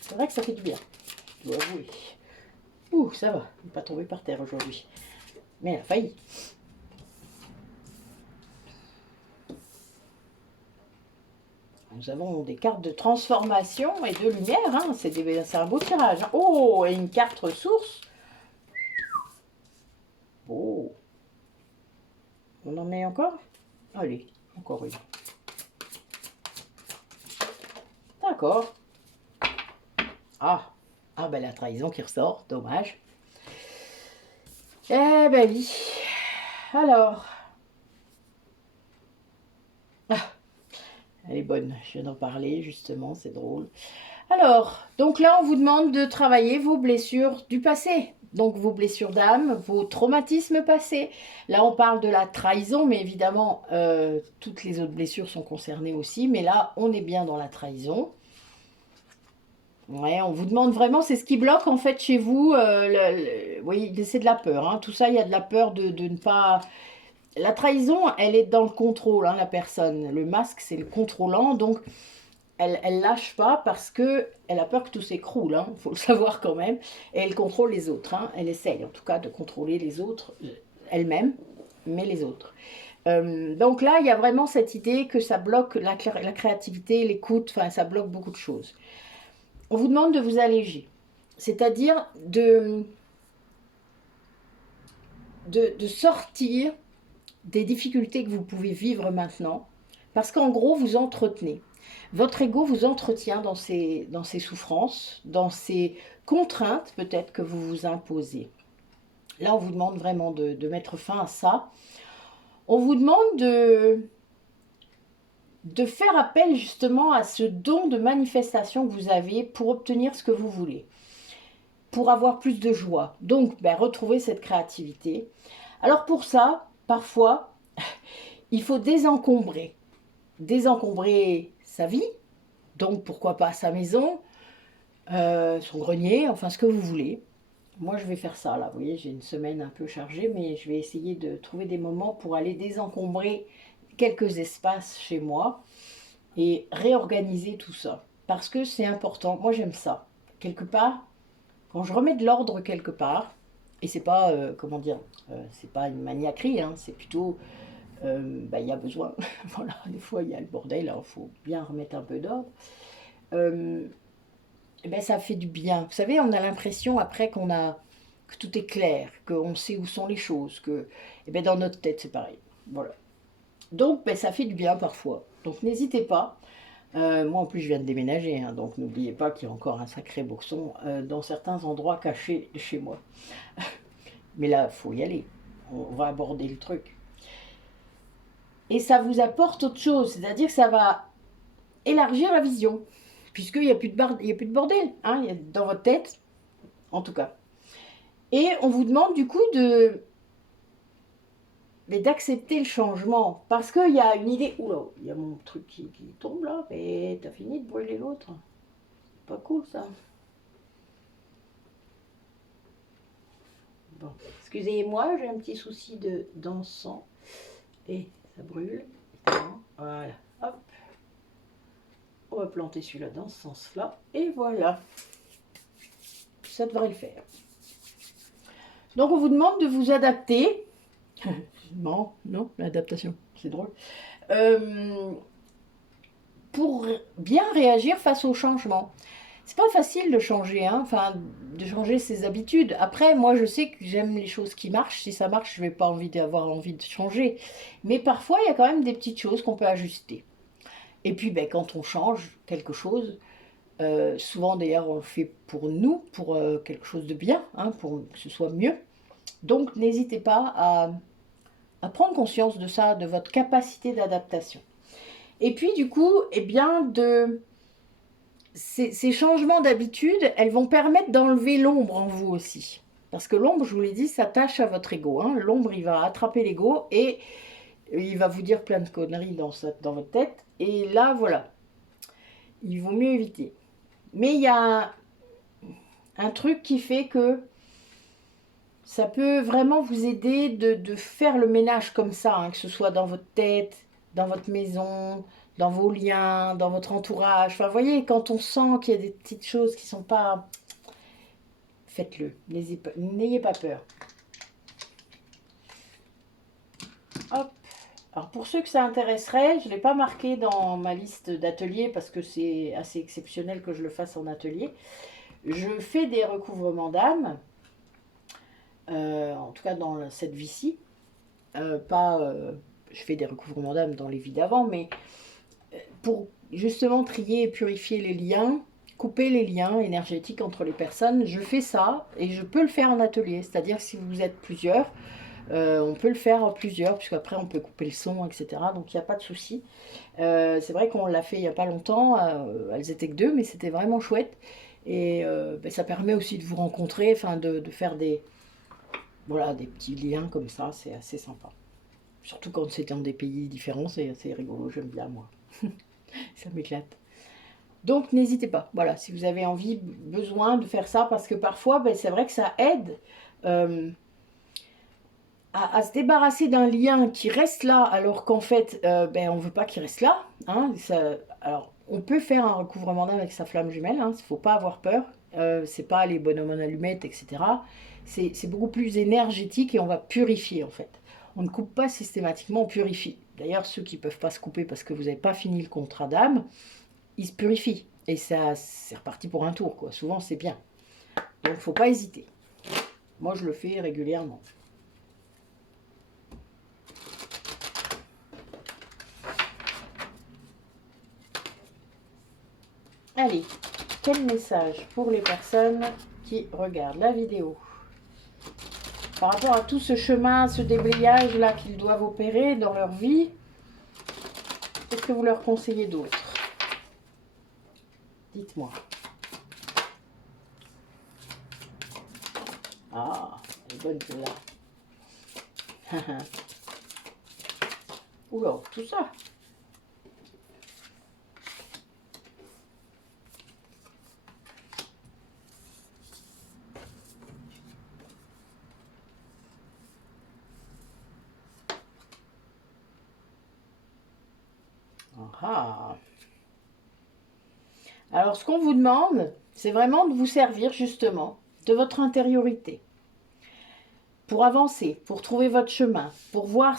c'est vrai que ça fait du bien. Je dois avouer. Ouh, ça va. Il n'est pas tombé par terre aujourd'hui. Mais elle a failli. Nous avons des cartes de transformation et de lumière. Hein. C'est un beau tirage. Hein. Oh, et une carte ressource. Oh. On en met encore? Allez, encore une. D'accord. Ah, la trahison qui ressort. Dommage. Eh ben oui. Alors... elle est bonne, je viens d'en parler justement, c'est drôle. Alors, donc là on vous demande de travailler vos blessures du passé. Donc vos blessures d'âme, vos traumatismes passés. Là on parle de la trahison, mais évidemment toutes les autres blessures sont concernées aussi. Mais là on est bien dans la trahison. Ouais, on vous demande vraiment, c'est ce qui bloque en fait chez vous. Oui, c'est de la peur. Hein. Tout ça, il y a de la peur de ne pas... La trahison, elle est dans le contrôle, hein, la personne. Le masque, c'est le contrôlant, donc elle lâche pas parce que elle a peur que tout s'écroule, hein, faut le savoir quand même. Et elle contrôle les autres, hein. Elle essaye en tout cas de contrôler les autres, elle-même, mais les autres. Donc là, il y a vraiment cette idée que ça bloque la créativité, l'écoute, enfin ça bloque beaucoup de choses. On vous demande de vous alléger, c'est-à-dire de de sortir des difficultés que vous pouvez vivre maintenant, parce qu'en gros, vous entretenez. Votre ego vous entretient dans ces souffrances, dans ces contraintes peut-être que vous vous imposez. Là, on vous demande vraiment de mettre fin à ça. On vous demande de faire appel justement à ce don de manifestation que vous avez pour obtenir ce que vous voulez, pour avoir plus de joie. Donc, retrouver cette créativité. Alors pour ça, parfois, il faut désencombrer. Désencombrer sa vie, donc pourquoi pas sa maison, son grenier, enfin ce que vous voulez. Moi, je vais faire ça, là. Vous voyez, j'ai une semaine un peu chargée, mais je vais essayer de trouver des moments pour aller désencombrer quelques espaces chez moi et réorganiser tout ça. Parce que c'est important. Moi, j'aime ça. Quelque part, quand je remets de l'ordre quelque part, et c'est pas, comment dire, c'est pas une maniaquerie, hein, c'est plutôt, il y a besoin. Voilà, des fois, il y a le bordel, alors il faut bien remettre un peu d'ordre. Ça fait du bien. Vous savez, on a l'impression après que tout est clair, qu'on sait où sont les choses, que dans notre tête c'est pareil. Voilà. Donc ça fait du bien parfois. Donc n'hésitez pas. Moi en plus je viens de déménager, hein, donc n'oubliez pas qu'il y a encore un sacré boxon dans certains endroits cachés chez moi. Mais là, il faut y aller. On va aborder le truc. Et ça vous apporte autre chose, c'est-à-dire que ça va élargir la vision. Puisqu'il n'y a plus de bordel, hein, il y a dans votre tête, en tout cas. Et on vous demande du coup d'accepter le changement. Parce qu'il y a une idée... Oula, il y a mon truc qui tombe là, mais t'as fini de brûler l'autre. Pas cool ça. Bon, excusez-moi, j'ai un petit souci d'encens. Et ça brûle. Voilà, hop. On va planter celui-là dans ce sens-là. Et voilà. Ça devrait le faire. Donc on vous demande de vous adapter. Non, l'adaptation, c'est drôle. Pour bien réagir face au changement. C'est pas facile de changer, hein, enfin, de changer ses habitudes. Après, moi, je sais que j'aime les choses qui marchent. Si ça marche, je vais pas avoir envie de changer. Mais parfois, il y a quand même des petites choses qu'on peut ajuster. Et puis, quand on change quelque chose, souvent d'ailleurs, on le fait pour nous, pour quelque chose de bien, hein, pour que ce soit mieux. Donc, n'hésitez pas à prendre conscience de ça, de votre capacité d'adaptation. Et puis, du coup, ces changements d'habitude, elles vont permettre d'enlever l'ombre en vous aussi. Parce que l'ombre, je vous l'ai dit, s'attache à votre ego. Hein. L'ombre, il va attraper l'ego et il va vous dire plein de conneries dans votre tête. Et là, voilà, il vaut mieux éviter. Mais il y a un truc qui fait que ça peut vraiment vous aider de faire le ménage comme ça, hein, que ce soit dans votre tête, dans votre maison, dans vos liens, dans votre entourage. Enfin, vous voyez, quand on sent qu'il y a des petites choses qui ne sont pas... Faites-le, n'ayez pas peur. Hop. Alors pour ceux que ça intéresserait, je ne l'ai pas marqué dans ma liste d'ateliers parce que c'est assez exceptionnel que je le fasse en atelier. Je fais des recouvrements d'âme, en tout cas dans cette vie-ci. Je fais des recouvrements d'âme dans les vies d'avant, mais pour justement trier et purifier les liens, couper les liens énergétiques entre les personnes, je fais ça et je peux le faire en atelier. C'est-à-dire que si vous êtes plusieurs, on peut le faire en plusieurs, puisqu'après on peut couper le son, etc. Donc il n'y a pas de souci. C'est vrai qu'on l'a fait il n'y a pas longtemps, elles étaient que 2, mais c'était vraiment chouette. Et ça permet aussi de vous rencontrer, enfin de faire des petits liens comme ça, c'est assez sympa. Surtout quand c'est dans des pays différents, c'est assez rigolo, j'aime bien moi. Ça m'éclate. Donc n'hésitez pas, voilà, si vous avez envie, besoin de faire ça, parce que parfois, c'est vrai que ça aide à se débarrasser d'un lien qui reste là, alors qu'en fait, on ne veut pas qu'il reste là. Hein, alors, on peut faire un recouvrement d'âme avec sa flamme jumelle, il ne faut pas avoir peur, c'est pas les bonhommes en allumettes, etc. C'est beaucoup plus énergétique et on va purifier en fait. On ne coupe pas systématiquement, on purifie. D'ailleurs, ceux qui ne peuvent pas se couper parce que vous n'avez pas fini le contrat d'âme, ils se purifient. Et ça, c'est reparti pour un tour, quoi. Souvent, c'est bien. Donc, il ne faut pas hésiter. Moi, je le fais régulièrement. Allez, quel message pour les personnes qui regardent la vidéo par rapport à tout ce chemin, ce déblayage là qu'ils doivent opérer dans leur vie? Qu'est-ce que vous leur conseillez d'autre? Dites-moi. Ah, elle est bonne celle-là. Oula, tout ça. Ah. Alors, ce qu'on vous demande, c'est vraiment de vous servir justement de votre intériorité pour avancer, pour trouver votre chemin, pour voir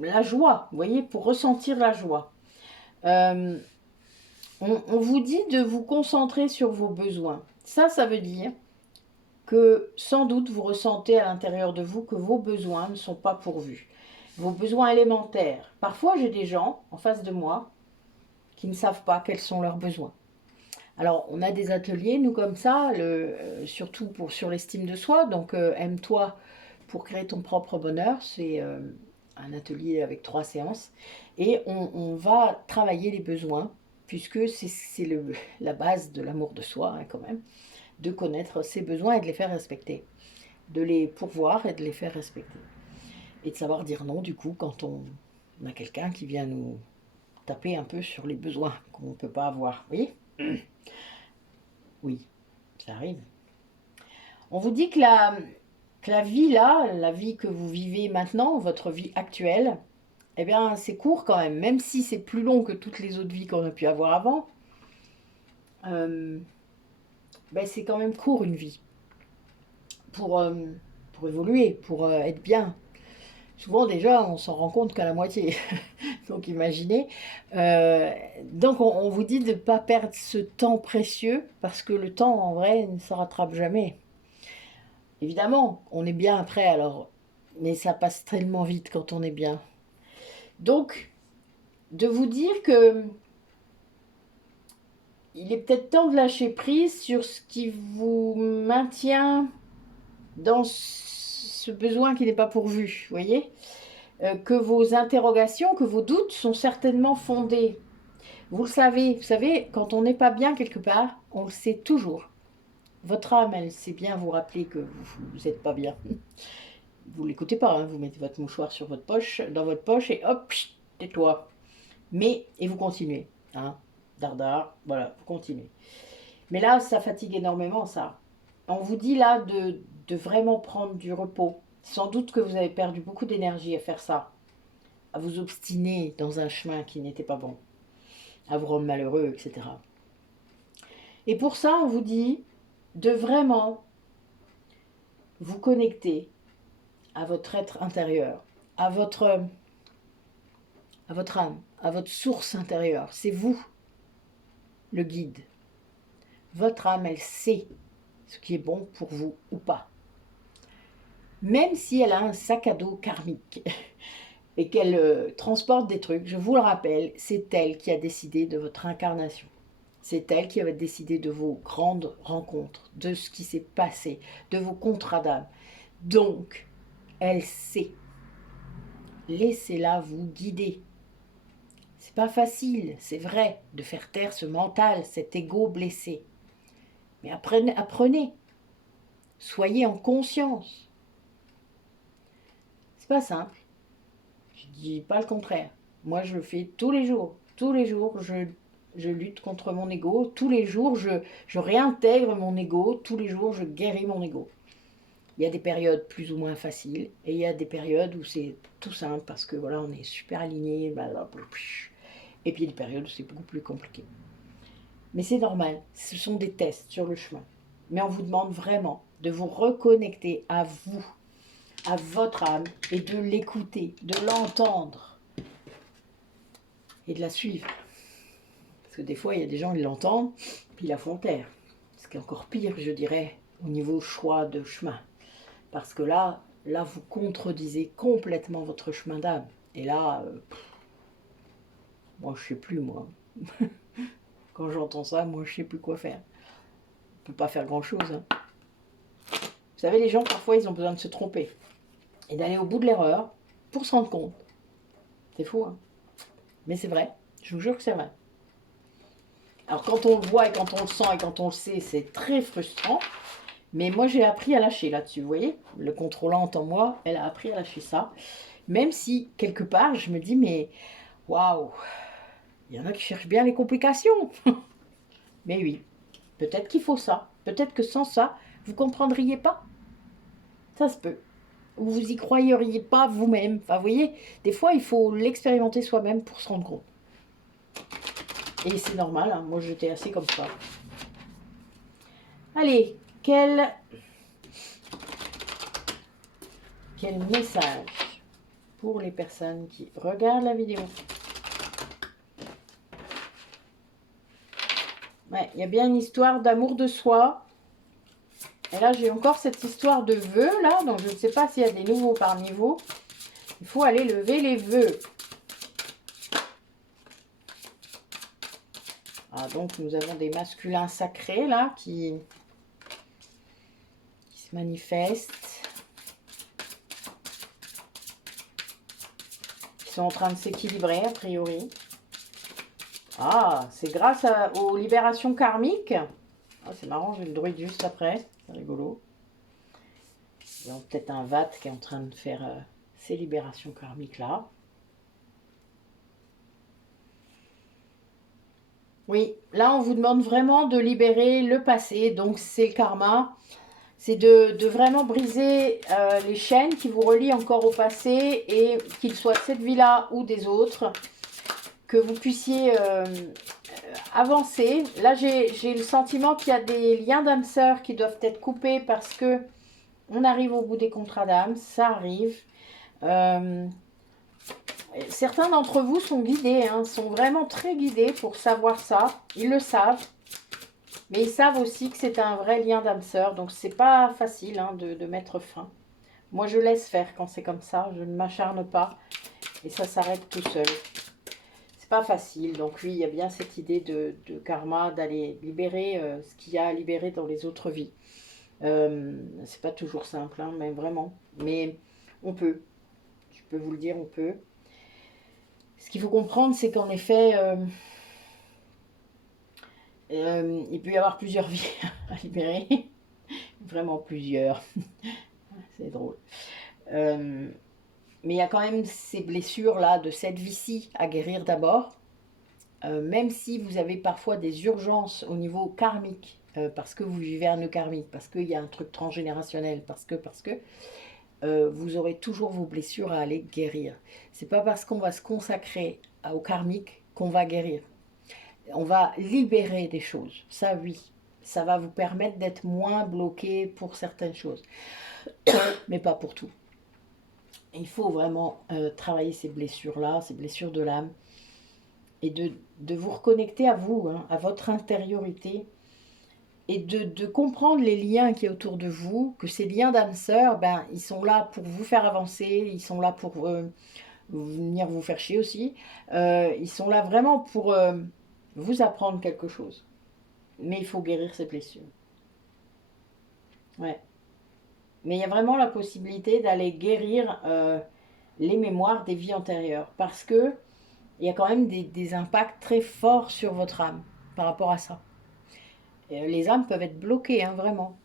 la joie, vous voyez, pour ressentir la joie. On vous dit de vous concentrer sur vos besoins. Ça veut dire que sans doute vous ressentez à l'intérieur de vous que vos besoins ne sont pas pourvus. Vos besoins élémentaires. Parfois, j'ai des gens en face de moi qui ne savent pas quels sont leurs besoins. Alors, on a des ateliers, nous, comme ça, surtout sur l'estime de soi. Donc, aime-toi pour créer ton propre bonheur. C'est un atelier avec 3 séances. Et on va travailler les besoins, puisque c'est la base de l'amour de soi, hein, quand même, de connaître ses besoins et de les faire respecter. De les pourvoir et de les faire respecter. Et de savoir dire non, du coup, quand on a quelqu'un qui vient nous taper un peu sur les besoins qu'on ne peut pas avoir. Vous voyez ? Oui, ça arrive. On vous dit que la vie là, la vie que vous vivez maintenant, votre vie actuelle, eh bien c'est court quand même si c'est plus long que toutes les autres vies qu'on a pu avoir avant. Ben c'est quand même court une vie. Pour évoluer, pour être bien. Souvent déjà on s'en rend compte qu'à la moitié. Donc imaginez. Donc on vous dit de ne pas perdre ce temps précieux, parce que le temps en vrai ne se rattrape jamais. Évidemment, on est bien après alors, mais ça passe tellement vite quand on est bien. Donc, de vous dire que il est peut-être temps de lâcher prise sur ce qui vous maintient dans ce besoin qui n'est pas pourvu, vous voyez, que vos interrogations, que vos doutes sont certainement fondés. Vous savez, quand on n'est pas bien quelque part, on le sait toujours. Votre âme, elle sait bien vous rappeler que vous n'êtes pas bien. Vous l'écoutez pas, hein, vous mettez votre mouchoir sur votre poche, dans votre poche et hop, tais-toi. Et vous continuez, hein, dardard, voilà, vous continuez. Mais là, ça fatigue énormément, ça. On vous dit là de vraiment prendre du repos. Sans doute que vous avez perdu beaucoup d'énergie à faire ça, à vous obstiner dans un chemin qui n'était pas bon, à vous rendre malheureux, etc. Et pour ça, on vous dit de vraiment vous connecter à votre être intérieur, à votre âme, à votre source intérieure. C'est vous, le guide. Votre âme, elle sait ce qui est bon pour vous ou pas. Même si elle a un sac à dos karmique et qu'elle transporte des trucs, je vous le rappelle, c'est elle qui a décidé de votre incarnation. C'est elle qui a décidé de vos grandes rencontres, de ce qui s'est passé, de vos contrats d'âme. Donc, elle sait. Laissez-la vous guider. C'est pas facile, c'est vrai, de faire taire ce mental, cet ego blessé. Mais apprenez. Soyez en conscience. C'est pas simple. Je dis pas le contraire. Moi, je le fais tous les jours. Tous les jours, je lutte contre mon ego. Tous les jours, je réintègre mon ego. Tous les jours, je guéris mon ego. Il y a des périodes plus ou moins faciles et il y a des périodes où c'est tout simple parce que voilà, on est super aligné. Et puis il y a des périodes où c'est beaucoup plus compliqué. Mais c'est normal, ce sont des tests sur le chemin. Mais on vous demande vraiment de vous reconnecter à vous, à votre âme, et de l'écouter, de l'entendre et de la suivre. Parce que des fois, il y a des gens qui l'entendent, puis la font taire. Ce qui est encore pire, je dirais, au niveau choix de chemin. Parce que là, vous contredisez complètement votre chemin d'âme. Et là, moi, je ne sais plus, moi. Quand j'entends ça, moi, je sais plus quoi faire. On peut pas faire grand-chose. Hein. Vous savez, les gens, parfois, ils ont besoin de se tromper. Et d'aller au bout de l'erreur pour se rendre compte. C'est fou, hein. Mais c'est vrai. Je vous jure que c'est vrai. Alors, quand on le voit et quand on le sent et quand on le sait, c'est très frustrant. Mais moi, j'ai appris à lâcher là-dessus, vous voyez. Le contrôlante en moi, elle a appris à lâcher ça. Même si, quelque part, je me dis, mais waouh, il y en a qui cherchent bien les complications. Mais oui, peut-être qu'il faut ça. Peut-être que sans ça, vous ne comprendriez pas. Ça se peut. Ou vous y croyeriez pas vous-même. Enfin, vous voyez, des fois, il faut l'expérimenter soi-même pour se rendre compte. Et c'est normal, hein. Moi, j'étais assez comme ça. Allez, quel message pour les personnes qui regardent la vidéo. Ouais, il y a bien une histoire d'amour de soi. Et là, j'ai encore cette histoire de vœux, là. Donc, je ne sais pas s'il y a des nouveaux parmi vous. Il faut aller lever les vœux. Ah, donc, nous avons des masculins sacrés, là, qui se manifestent. Qui sont en train de s'équilibrer, a priori. Ah, c'est grâce aux libérations karmiques. Ah, c'est marrant, j'ai le druide juste après. C'est rigolo. Il y a peut-être un vat qui est en train de faire ces libérations karmiques-là. Oui, là, on vous demande vraiment de libérer le passé. Donc, c'est le karma. C'est de vraiment briser les chaînes qui vous relient encore au passé et qu'il soit de cette vie-là ou des autres, que vous puissiez avancer. Là, j'ai le sentiment qu'il y a des liens d'âme sœur qui doivent être coupés parce que on arrive au bout des contrats d'âme. Ça arrive. Certains d'entre vous sont guidés, hein, sont vraiment très guidés pour savoir ça. Ils le savent. Mais ils savent aussi que c'est un vrai lien d'âme sœur. Donc, c'est pas facile hein, de mettre fin. Moi, je laisse faire quand c'est comme ça. Je ne m'acharne pas. Et ça s'arrête tout seul. C'est pas facile. Donc, oui, il y a bien cette idée de karma, d'aller libérer ce qu'il y a à libérer dans les autres vies. C'est pas toujours simple, hein, mais vraiment. Mais on peut. Je peux vous le dire, on peut. Ce qu'il faut comprendre, c'est qu'en effet, il peut y avoir plusieurs vies à libérer. Vraiment plusieurs. C'est drôle. Mais il y a quand même ces blessures-là de cette vie-ci à guérir d'abord. Même si vous avez parfois des urgences au niveau karmique, parce que vous vivez un nœud karmique, parce qu'il y a un truc transgénérationnel, parce que vous aurez toujours vos blessures à aller guérir. C'est pas parce qu'on va se consacrer au karmique qu'on va guérir. On va libérer des choses, ça oui. Ça va vous permettre d'être moins bloqué pour certaines choses, mais pas pour tout. Il faut vraiment travailler ces blessures-là, ces blessures de l'âme, et de vous reconnecter à vous, hein, à votre intériorité, et de comprendre les liens qui est autour de vous, que ces liens d'âme sœur, ben, ils sont là pour vous faire avancer, ils sont là pour venir vous faire chier aussi, ils sont là vraiment pour vous apprendre quelque chose. Mais il faut guérir ces blessures. Ouais. Mais il y a vraiment la possibilité d'aller guérir les mémoires des vies antérieures. Parce que il y a quand même des impacts très forts sur votre âme par rapport à ça. Et, les âmes peuvent être bloquées, hein, vraiment.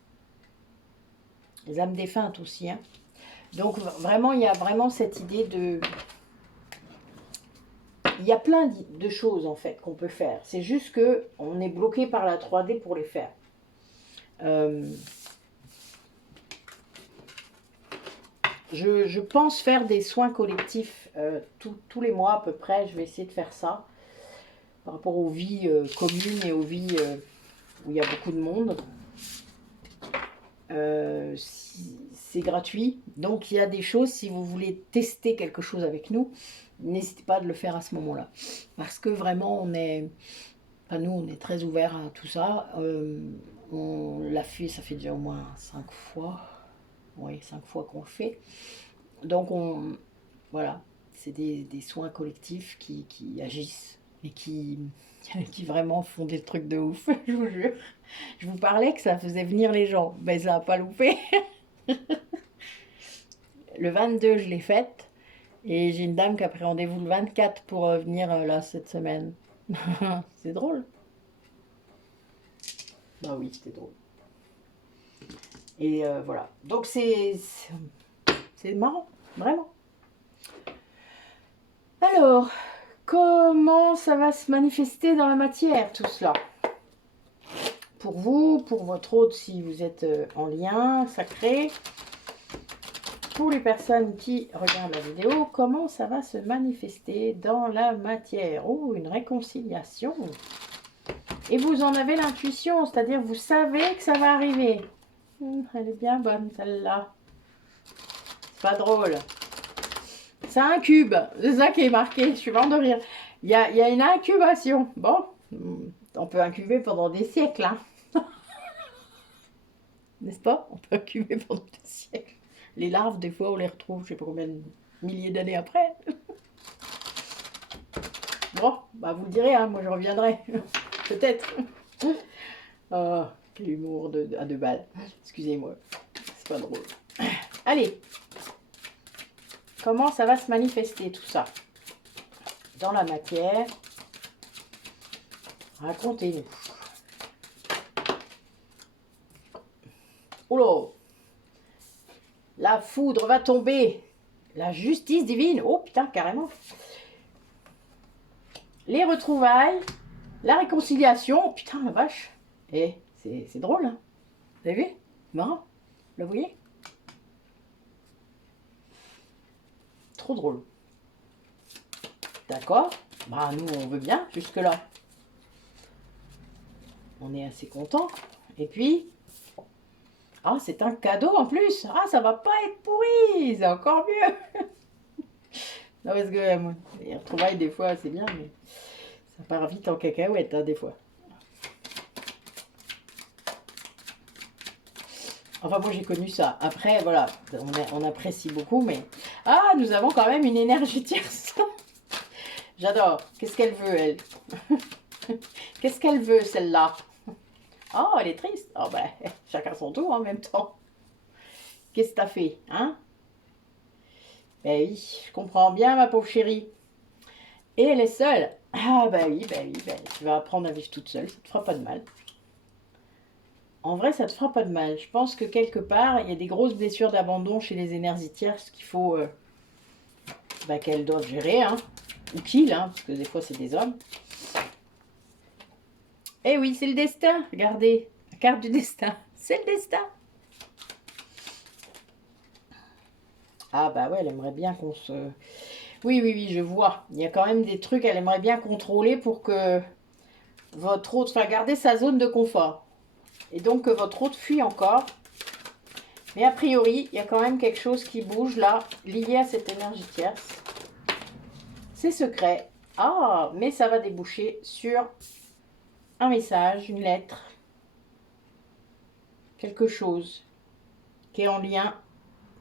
Les âmes défuntes aussi. Hein. Donc vraiment, il y a vraiment cette idée de... Il y a plein de choses en fait qu'on peut faire. C'est juste qu'on est bloqué par la 3D pour les faire. Je pense faire des soins collectifs tous les mois à peu près. Je vais essayer de faire ça par rapport aux vies communes et aux vies où il y a beaucoup de monde. C'est gratuit. Donc il y a des choses, si vous voulez tester quelque chose avec nous, n'hésitez pas de le faire à ce moment-là. Parce que vraiment, on est très ouverts à tout ça. On l'a fait, ça fait déjà au moins 5 fois. Oui, 5 fois qu'on le fait. Donc voilà, c'est des soins collectifs qui agissent et qui vraiment font des trucs de ouf, je vous jure. Je vous parlais que ça faisait venir les gens, mais ça n'a pas loupé. Le 22, je l'ai faite. Et j'ai une dame qui a pris rendez-vous le 24 pour venir là cette semaine. C'est drôle. Bah oui, c'était drôle. Et voilà. Donc c'est marrant, vraiment. Alors, comment ça va se manifester dans la matière, tout cela? Pour vous, pour votre hôte, si vous êtes en lien sacré. Pour les personnes qui regardent la vidéo, comment ça va se manifester dans la matière? Oh, une réconciliation. Et vous en avez l'intuition, c'est-à-dire vous savez que ça va arriver. Elle est bien bonne celle-là. C'est pas drôle. C'est un cube, c'est ça qui est marqué, je suis morte de rire. Il y a une incubation. Bon, on peut incuber pendant des siècles, hein. N'est-ce pas? On peut incuber pendant des siècles. Les larves, des fois, on les retrouve, je sais pas combien de milliers d'années après. Bon, bah vous le direz, hein, moi je reviendrai. Peut-être. Oh, quel humour à deux balles. Excusez-moi, c'est pas drôle. Allez, comment ça va se manifester tout ça dans la matière? Racontez-nous. Oh là, la foudre va tomber. La justice divine. Oh putain, carrément. Les retrouvailles. La réconciliation. Oh, putain, la vache. Eh, c'est drôle, hein. Vous avez vu? Marrant. Vous voyez? Trop drôle. D'accord. Bah, nous, on veut bien jusque-là. On est assez content. Et puis... Ah, c'est un cadeau en plus. Ah, ça va pas être pourri. C'est encore mieux. Non, parce que les retrouvailles, des fois, c'est bien, mais ça part vite en cacahuète, hein, des fois. Enfin, moi, j'ai connu ça. Après, voilà, on apprécie beaucoup, mais... Ah, nous avons quand même une énergie tierce. J'adore. Qu'est-ce qu'elle veut, elle? Qu'est-ce qu'elle veut, celle-là? Oh, elle est triste. Oh, ben, chacun son tour en même temps. Qu'est-ce que t'as fait, hein? Ben oui, je comprends bien, ma pauvre chérie. Et elle est seule. Ah, ben oui, tu vas apprendre à vivre toute seule, ça te fera pas de mal. En vrai, ça te fera pas de mal. Je pense que quelque part, il y a des grosses blessures d'abandon chez les énergies tierces qu'il faut qu'elles doivent gérer, hein. Ou qu'ils, hein, parce que des fois, c'est des hommes. Eh oui, c'est le destin. Regardez, la carte du destin. C'est le destin. Ah bah ouais, elle aimerait bien qu'on se... Oui, je vois. Il y a quand même des trucs, elle aimerait bien contrôler pour que votre hôte... Enfin, garder sa zone de confort. Et donc que votre hôte fuit encore. Mais a priori, il y a quand même quelque chose qui bouge là, lié à cette énergie tierce. C'est secret. Ah, mais ça va déboucher sur un message, une lettre. Quelque chose qui est en lien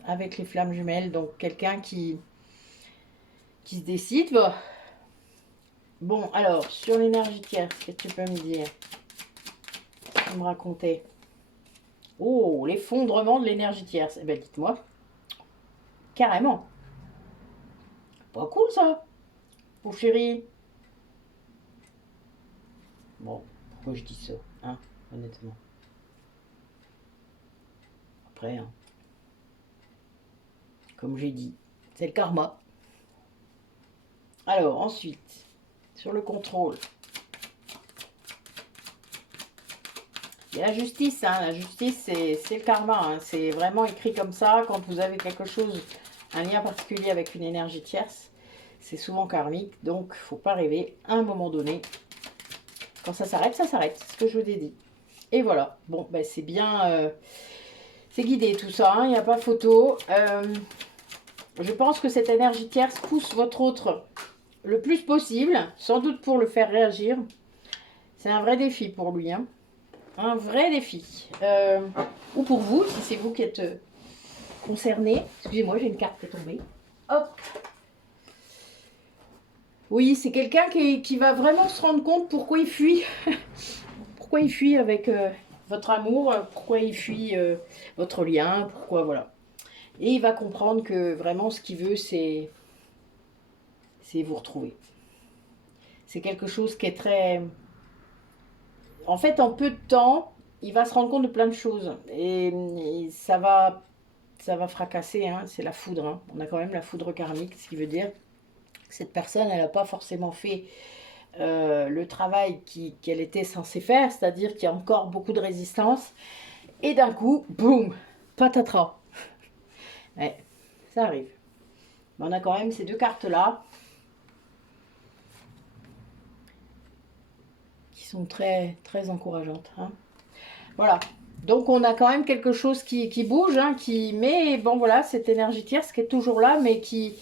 avec les flammes jumelles. Donc quelqu'un qui se décide. Bon, alors, sur l'énergie tierce, qu'est-ce que tu peux me dire? Tu peux me raconter? Oh, l'effondrement de l'énergie tierce. Eh bien, dites-moi. Carrément. Pas cool, ça. Pauvre chérie. Bon, pourquoi je dis ça, hein, honnêtement. Après, hein, comme j'ai dit, c'est le karma. Alors, ensuite, sur le contrôle. Il y a la justice, hein. La justice, c'est le karma, hein. C'est vraiment écrit comme ça. Quand vous avez quelque chose, un lien particulier avec une énergie tierce, c'est souvent karmique. Donc, il ne faut pas rêver. À un moment donné, quand ça s'arrête, ça s'arrête. C'est ce que je vous ai dit. Et voilà. Bon, ben, c'est bien... c'est guidé tout ça, il n'y a pas photo. Je pense que cette énergie tierce pousse votre autre le plus possible, sans doute pour le faire réagir. C'est un vrai défi pour lui, hein. Un vrai défi. Ou pour vous, si c'est vous qui êtes concerné. Excusez-moi, j'ai une carte qui est tombée. Hop. Oui, c'est quelqu'un qui va vraiment se rendre compte pourquoi il fuit. Pourquoi il fuit avec votre amour, pourquoi il fuit votre lien, pourquoi, voilà. Et il va comprendre que vraiment ce qu'il veut, c'est vous retrouver. C'est quelque chose qui est très... En fait, en peu de temps, il va se rendre compte de plein de choses. Et ça va fracasser, hein, c'est la foudre. Hein. On a quand même la foudre karmique, ce qui veut dire que cette personne, elle n'a pas forcément fait le travail qu'elle était censée faire, c'est-à-dire qu'il y a encore beaucoup de résistance. Et d'un coup, boum, patatras. Ouais, ça arrive. Mais on a quand même ces deux cartes-là qui sont très, très encourageantes. Hein. Voilà. Donc on a quand même quelque chose qui bouge, hein, mais bon voilà, cette énergie tierce qui est toujours là, mais qui...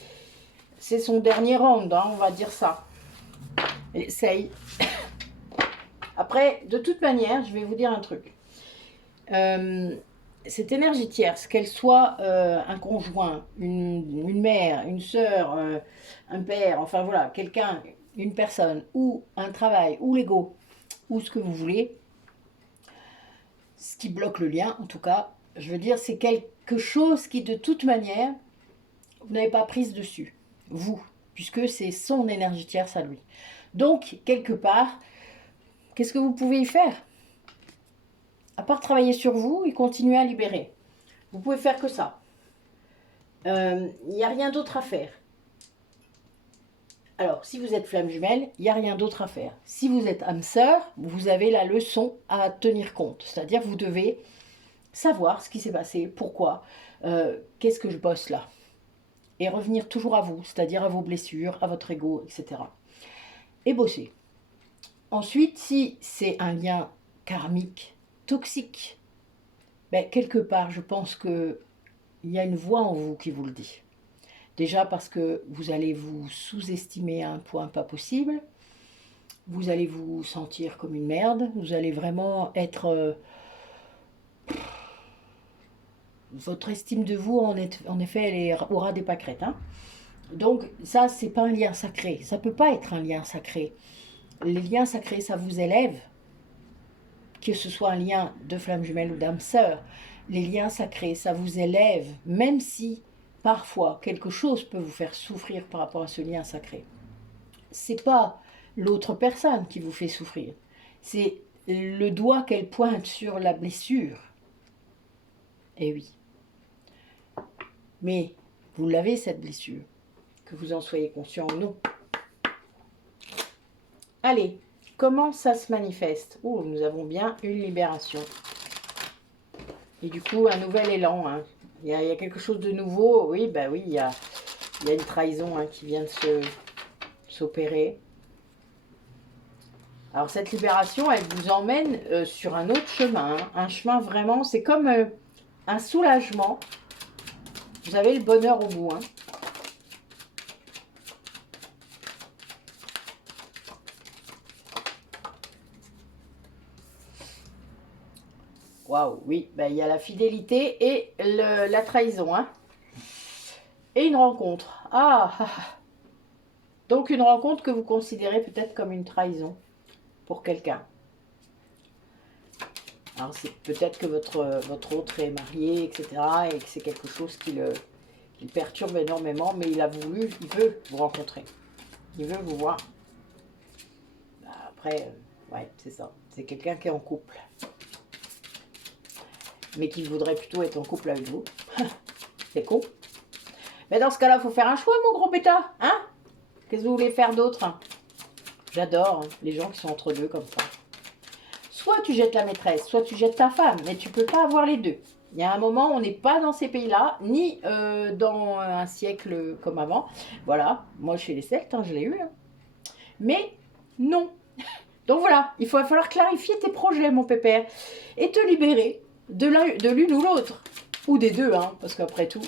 C'est son dernier round, hein, on va dire ça. Elle essaye. Après, de toute manière, je vais vous dire un truc. Cette énergie tierce, qu'elle soit un conjoint, une mère, une sœur, un père, enfin voilà, quelqu'un, une personne, ou un travail, ou l'ego, ou ce que vous voulez, ce qui bloque le lien, en tout cas, je veux dire, c'est quelque chose qui, de toute manière, vous n'avez pas prise dessus, vous, puisque c'est son énergie tierce à lui. Donc, quelque part, qu'est-ce que vous pouvez y faire? À part travailler sur vous et continuer à libérer. Vous pouvez faire que ça. Il n'y a rien d'autre à faire. Alors, si vous êtes flamme jumelle, il n'y a rien d'autre à faire. Si vous êtes âme sœur, vous avez la leçon à tenir compte. C'est-à-dire, vous devez savoir ce qui s'est passé, pourquoi, qu'est-ce que je bosse là. Et revenir toujours à vous, c'est-à-dire à vos blessures, à votre ego, etc. Et bosser. Ensuite, si c'est un lien karmique, toxique, ben, quelque part, je pense qu'il y a une voix en vous qui vous le dit. Déjà parce que vous allez vous sous-estimer à un point pas possible, vous allez vous sentir comme une merde, vous allez vraiment être... votre estime de vous, en effet, elle est au ras des pâquerettes. Hein. Donc ça, c'est pas un lien sacré, ça peut pas être un lien sacré. Les liens sacrés, ça vous élève, que ce soit un lien de flamme jumelle ou d'âme sœur. Les liens sacrés, ça vous élève, même si parfois quelque chose peut vous faire souffrir par rapport à ce lien sacré. C'est pas l'autre personne qui vous fait souffrir, c'est le doigt qu'elle pointe sur la blessure. Eh oui. Mais vous l'avez cette blessure, que vous en soyez conscient ou non. Allez, comment ça se manifeste? Oh, nous avons bien une libération. Et du coup, un nouvel élan. Hein. Il y a quelque chose de nouveau. Oui, bah oui, il y a une trahison hein, qui vient de s'opérer. Alors, cette libération, elle vous emmène sur un autre chemin. Hein. Un chemin vraiment, c'est comme un soulagement. Vous avez le bonheur au bout. Hein. Waouh, oui, ben, il y a la fidélité et la trahison. Hein. Et une rencontre. Ah, donc une rencontre que vous considérez peut-être comme une trahison pour quelqu'un. Alors c'est peut-être que votre autre est marié, etc. Et que c'est quelque chose qui le perturbe énormément, mais il veut vous rencontrer. Il veut vous voir. Après, ouais, c'est ça. C'est quelqu'un qui est en couple. Mais qui voudrait plutôt être en couple avec vous. C'est con. Mais dans ce cas-là, il faut faire un choix, mon gros bêta. Hein? Qu'est-ce que vous voulez faire d'autre? J'adore hein, les gens qui sont entre deux comme ça. Soit tu jettes la maîtresse, soit tu jettes ta femme. Mais tu ne peux pas avoir les deux. Il y a un moment, on n'est pas dans ces pays-là, ni dans un siècle comme avant. Voilà, moi chez les Celtes, hein, je l'ai eu. Hein. Mais non. Donc voilà, il va falloir clarifier tes projets, mon pépère. Et te libérer de l'une ou l'autre. Ou des deux, hein, parce qu'après tout,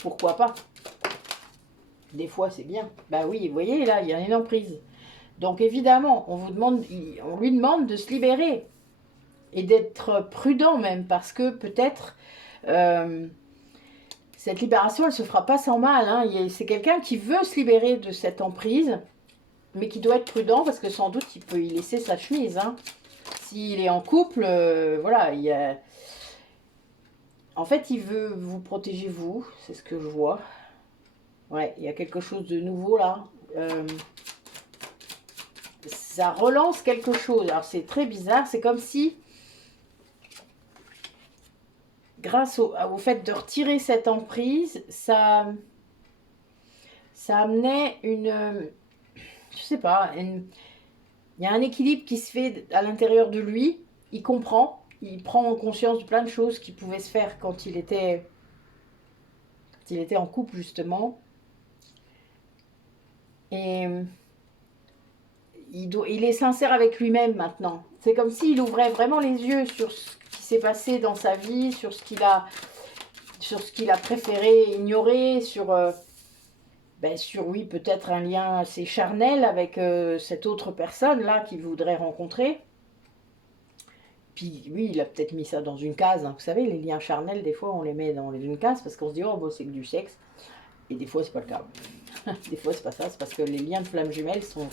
pourquoi pas? Des fois, c'est bien. Bah oui, vous voyez, là, il y a une emprise. Donc évidemment, on lui demande de se libérer. Et d'être prudent même, parce que peut-être, cette libération, elle se fera pas sans mal. Hein. C'est quelqu'un qui veut se libérer de cette emprise, mais qui doit être prudent parce que sans doute il peut y laisser sa chemise. Hein. S'il est en couple, voilà, en fait, il veut vous protéger, vous. C'est ce que je vois. Ouais, il y a quelque chose de nouveau là. Ça relance quelque chose. Alors, c'est très bizarre. C'est comme si, grâce au fait de retirer cette emprise, ça amenait une... Je sais pas, il y a un équilibre qui se fait à l'intérieur de lui. Il comprend. Il prend conscience de plein de choses qui pouvaient se faire quand il était en couple, justement. Et il est sincère avec lui-même maintenant. C'est comme s'il ouvrait vraiment les yeux sur ce qui s'est passé dans sa vie, sur ce qu'il a préféré ignorer, sur oui, peut-être un lien assez charnel avec cette autre personne-là qu'il voudrait rencontrer. Puis lui, il a peut-être mis ça dans une case. Hein. Vous savez, les liens charnels, des fois, on les met dans une case parce qu'on se dit, oh, bon, c'est que du sexe. Et des fois, c'est pas le cas. Des fois, c'est pas ça. C'est parce que les liens de flammes jumelles sont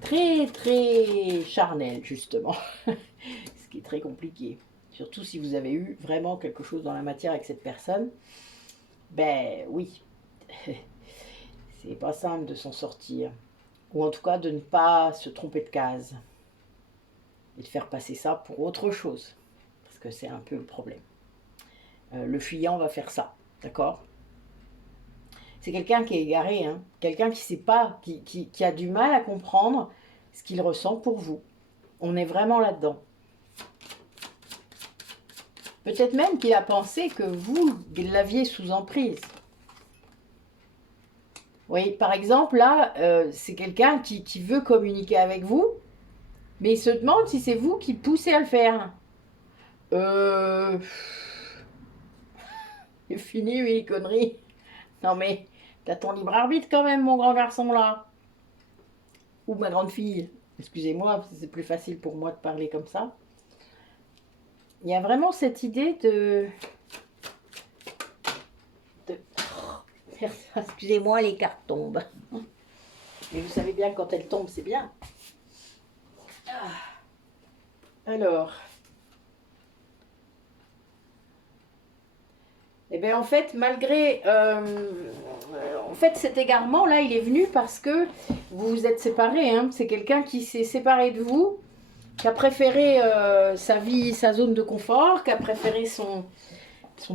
très, très charnels, justement. Ce qui est très compliqué. Surtout si vous avez eu vraiment quelque chose dans la matière avec cette personne. Ben oui. C'est pas simple de s'en sortir. Ou en tout cas, de ne pas se tromper de case. Et de faire passer ça pour autre chose. Parce que c'est un peu le problème. Le fuyant va faire ça. D'accord ? C'est quelqu'un qui est égaré, hein. Quelqu'un qui sait pas, qui a du mal à comprendre ce qu'il ressent pour vous. On est vraiment là-dedans. Peut-être même qu'il a pensé que vous l'aviez sous emprise. Oui, par exemple, là, c'est quelqu'un qui veut communiquer avec vous, mais il se demande si c'est vous qui poussez à le faire. C'est fini, oui, les conneries. Non mais, t'as ton libre arbitre quand même, mon grand garçon, là. Ou ma grande fille. Excusez-moi, c'est plus facile pour moi de parler comme ça. Il y a vraiment cette idée de... Excusez-moi, les cartes tombent. Mais vous savez bien que quand elles tombent, c'est bien. Alors... Eh bien, en fait, malgré... en fait, cet égarement-là, il est venu parce que vous vous êtes séparés. Hein. C'est quelqu'un qui s'est séparé de vous, qui a préféré sa vie, sa zone de confort, qui a préféré son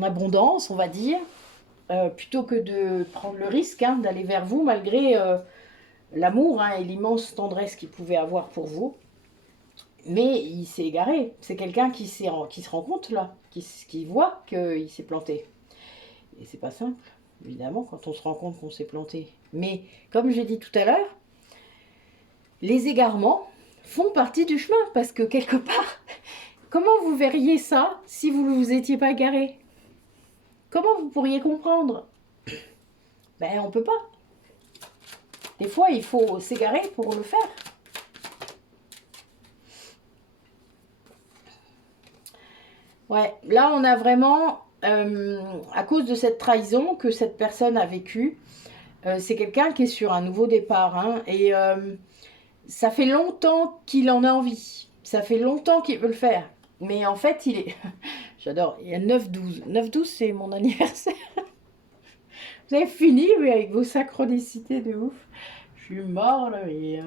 abondance, on va dire, plutôt que de prendre le risque hein, d'aller vers vous, malgré l'amour hein, et l'immense tendresse qu'il pouvait avoir pour vous. Mais il s'est égaré. C'est quelqu'un qui se rend compte, là, qui voit qu'il s'est planté. Et c'est pas simple, évidemment, quand on se rend compte qu'on s'est planté. Mais, comme j'ai dit tout à l'heure, les égarements font partie du chemin. Parce que, quelque part, comment vous verriez ça si vous ne vous étiez pas égaré? Comment vous pourriez comprendre? Ben, on peut pas. Des fois, il faut s'égarer pour le faire. Ouais, là, on a vraiment, à cause de cette trahison que cette personne a vécue, c'est quelqu'un qui est sur un nouveau départ. Hein, et ça fait longtemps qu'il en a envie. Ça fait longtemps qu'il veut le faire. Mais en fait, il est... J'adore, il y a 9-12. 9-12, c'est mon anniversaire. Vous avez fini, oui, avec vos synchronicités de ouf. Je suis mort, là, mais...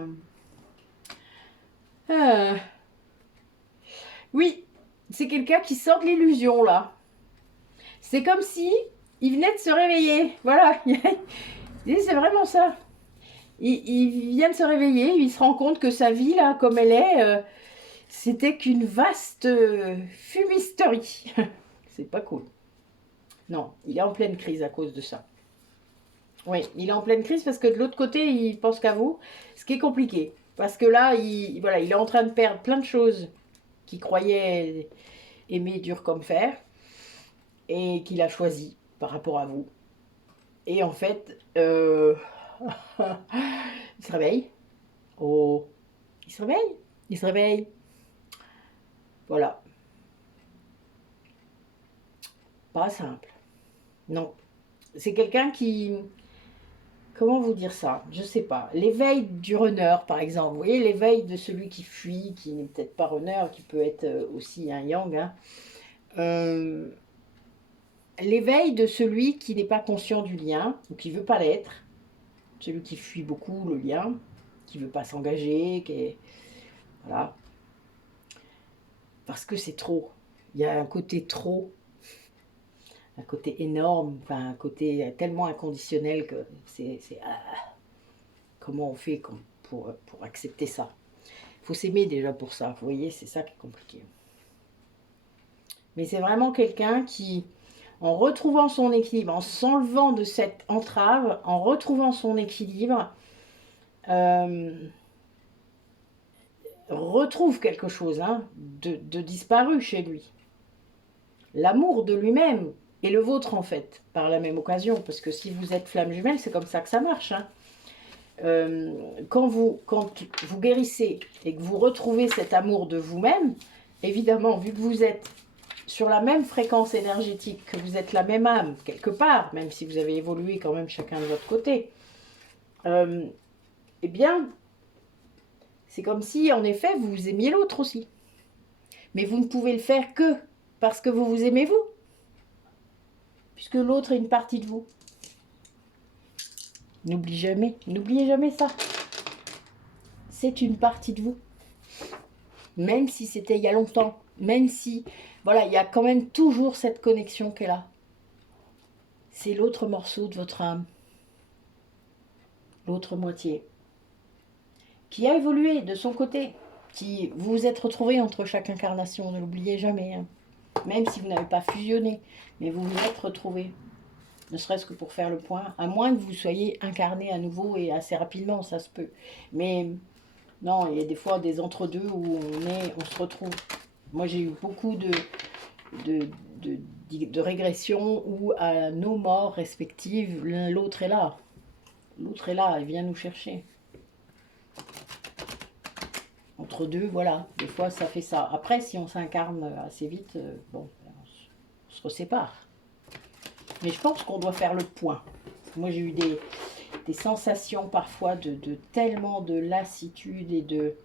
Oui, c'est quelqu'un qui sort de l'illusion, là. C'est comme si il venait de se réveiller. Voilà, c'est vraiment ça. Il vient de se réveiller, il se rend compte que sa vie, là, comme elle est, c'était qu'une vaste fumisterie. C'est pas cool. Non, il est en pleine crise à cause de ça. Oui, il est en pleine crise parce que de l'autre côté, il pense qu'à vous, ce qui est compliqué. Parce que là, voilà, il est en train de perdre plein de choses qu'il croyait aimer dur comme fer et qu'il a choisi par rapport à vous. Et en fait, il se réveille. Oh, il se réveille. Il se réveille. Voilà. Pas simple. Non. c'est quelqu'un qui... Comment vous dire ça? Je sais pas. L'éveil du runner, par exemple. Vous voyez, l'éveil de celui qui fuit, qui n'est peut-être pas runner, qui peut être aussi un yang. Hein. Euh, L'éveil de celui qui n'est pas conscient du lien, ou qui veut pas l'être. Celui qui fuit beaucoup le lien, qui veut pas s'engager, qui est... Voilà. Parce que c'est trop. Il y a un côté trop, un côté énorme, enfin un côté tellement inconditionnel que c'est comment on fait pour accepter ça. Il faut s'aimer déjà pour ça, vous voyez, c'est ça qui est compliqué. Mais c'est vraiment quelqu'un qui, en retrouvant son équilibre, en s'enlevant de cette entrave, en retrouvant son équilibre, euh, retrouve quelque chose hein, de disparu chez lui. L'amour de lui-même et le vôtre en fait, par la même occasion, parce que si vous êtes flamme jumelle, c'est comme ça que ça marche. Hein. Quand vous guérissez et que vous retrouvez cet amour de vous-même, évidemment, vu que vous êtes sur la même fréquence énergétique, que vous êtes la même âme, quelque part, même si vous avez évolué quand même chacun de votre côté, eh bien, c'est comme si, en effet, vous aimiez l'autre aussi. Mais vous ne pouvez le faire que parce que vous vous aimez vous, puisque l'autre est une partie de vous. N'oubliez jamais ça. C'est une partie de vous. Même si c'était il y a longtemps, même si, voilà, il y a quand même toujours cette connexion qui est là. C'est l'autre morceau de votre âme, l'autre moitié, qui a évolué de son côté, qui vous vous êtes retrouvés entre chaque incarnation, ne l'oubliez jamais, hein. Même si vous n'avez pas fusionné, mais vous vous êtes retrouvés, ne serait-ce que pour faire le point, à moins que vous soyez incarné à nouveau et assez rapidement, ça se peut. Mais non, il y a des fois des entre-deux où on se retrouve. Moi, j'ai eu beaucoup de, de régressions où à nos morts respectives, l'autre est là. L'autre est là, il vient nous chercher. Entre deux, voilà, des fois ça fait ça. Après, si on s'incarne assez vite, bon, on se resépare. Mais je pense qu'on doit faire le point. Moi, j'ai eu des sensations parfois de tellement de lassitude et de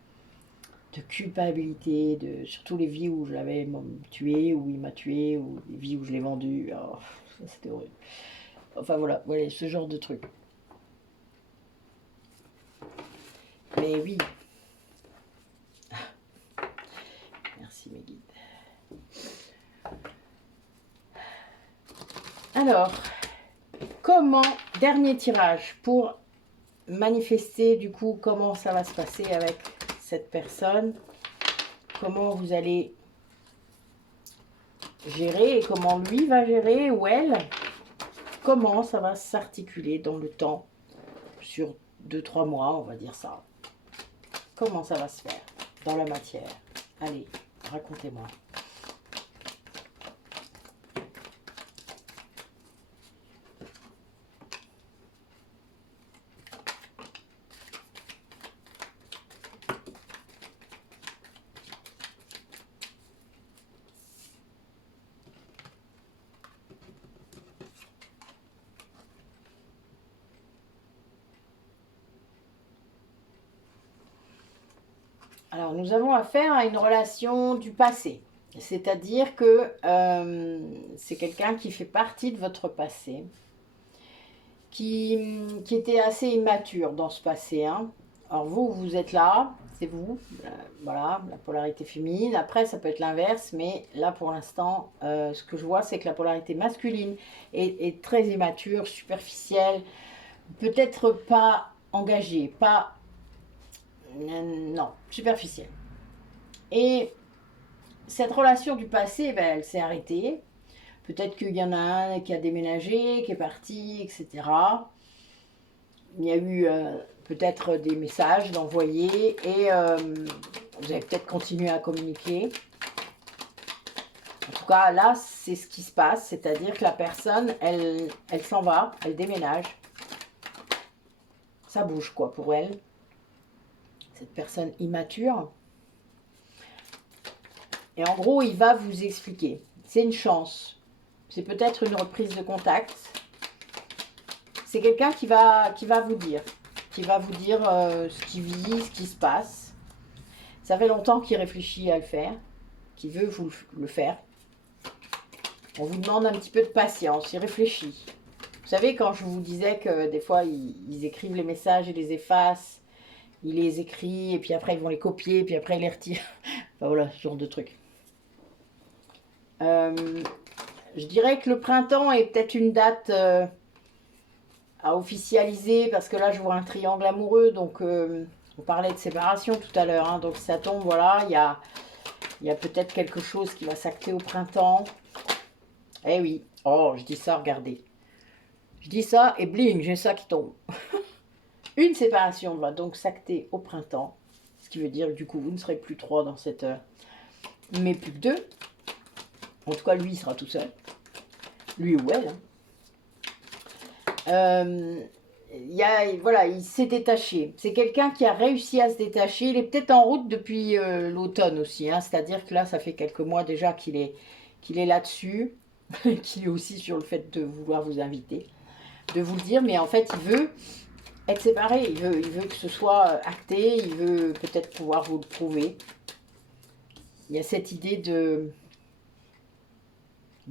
culpabilité, surtout les vies où je l'avais tué, où il m'a tué, ou les vies où je l'ai vendu. Oh, c'était horrible. Enfin voilà, ce genre de truc. Mais oui. Merci mes guides. Alors, dernier tirage pour manifester du coup comment ça va se passer avec cette personne, comment vous allez gérer et comment lui va gérer ou elle, comment ça va s'articuler dans le temps sur 2-3 mois, on va dire ça. Comment ça va se faire dans la matière? Allez, racontez-moi. Alors, nous avons affaire à une relation du passé. C'est-à-dire que c'est quelqu'un qui fait partie de votre passé, qui était assez immature dans ce passé. Hein. Alors vous êtes là, c'est vous, voilà, la polarité féminine. Après, ça peut être l'inverse, mais là, pour l'instant, ce que je vois, c'est que la polarité masculine est très immature, superficielle, peut-être pas engagée, pas... non, superficielle. Et cette relation du passé, ben, elle s'est arrêtée. Peut-être qu'il y en a un qui a déménagé, qui est parti, etc. Il y a eu peut-être des messages d'envoyer et vous avez peut-être continué à communiquer. En tout cas, là, c'est ce qui se passe, c'est-à-dire que la personne, elle s'en va, elle déménage. Ça bouge, quoi, pour elle. Cette personne immature. Et en gros, il va vous expliquer. C'est une chance. C'est peut-être une reprise de contact. c'est quelqu'un qui va vous dire. Qui va vous dire ce qu'il vit, ce qui se passe. Ça fait longtemps qu'il réfléchit à le faire. Qu'il veut vous le faire. On vous demande un petit peu de patience. Il réfléchit. Vous savez, quand je vous disais que des fois, ils écrivent les messages et les effacent. Ils les écrivent et puis après, ils vont les copier. Et puis après, ils les retirent. Enfin voilà, ce genre de truc. Je dirais que le printemps est peut-être une date à officialiser parce que là je vois un triangle amoureux, donc on parlait de séparation tout à l'heure, hein, donc ça tombe, voilà, il y a peut-être quelque chose qui va s'acter au printemps. Eh oui, oh je dis ça, regardez, je dis ça et bling, j'ai ça qui tombe. Une séparation va donc s'acter au printemps, ce qui veut dire que du coup vous ne serez plus trois dans cette mais plus que deux. En tout cas lui il sera tout seul, lui ou elle, hein. Voilà, il s'est détaché. C'est quelqu'un qui a réussi à se détacher. Il est peut-être en route depuis l'automne aussi, hein. C'est-à-dire que là, ça fait quelques mois déjà qu'il est là-dessus, qu'il est aussi sur le fait de vouloir vous inviter, de vous le dire. Mais en fait, il veut être séparé. Il veut que ce soit acté. Il veut peut-être pouvoir vous le prouver. Il y a cette idée de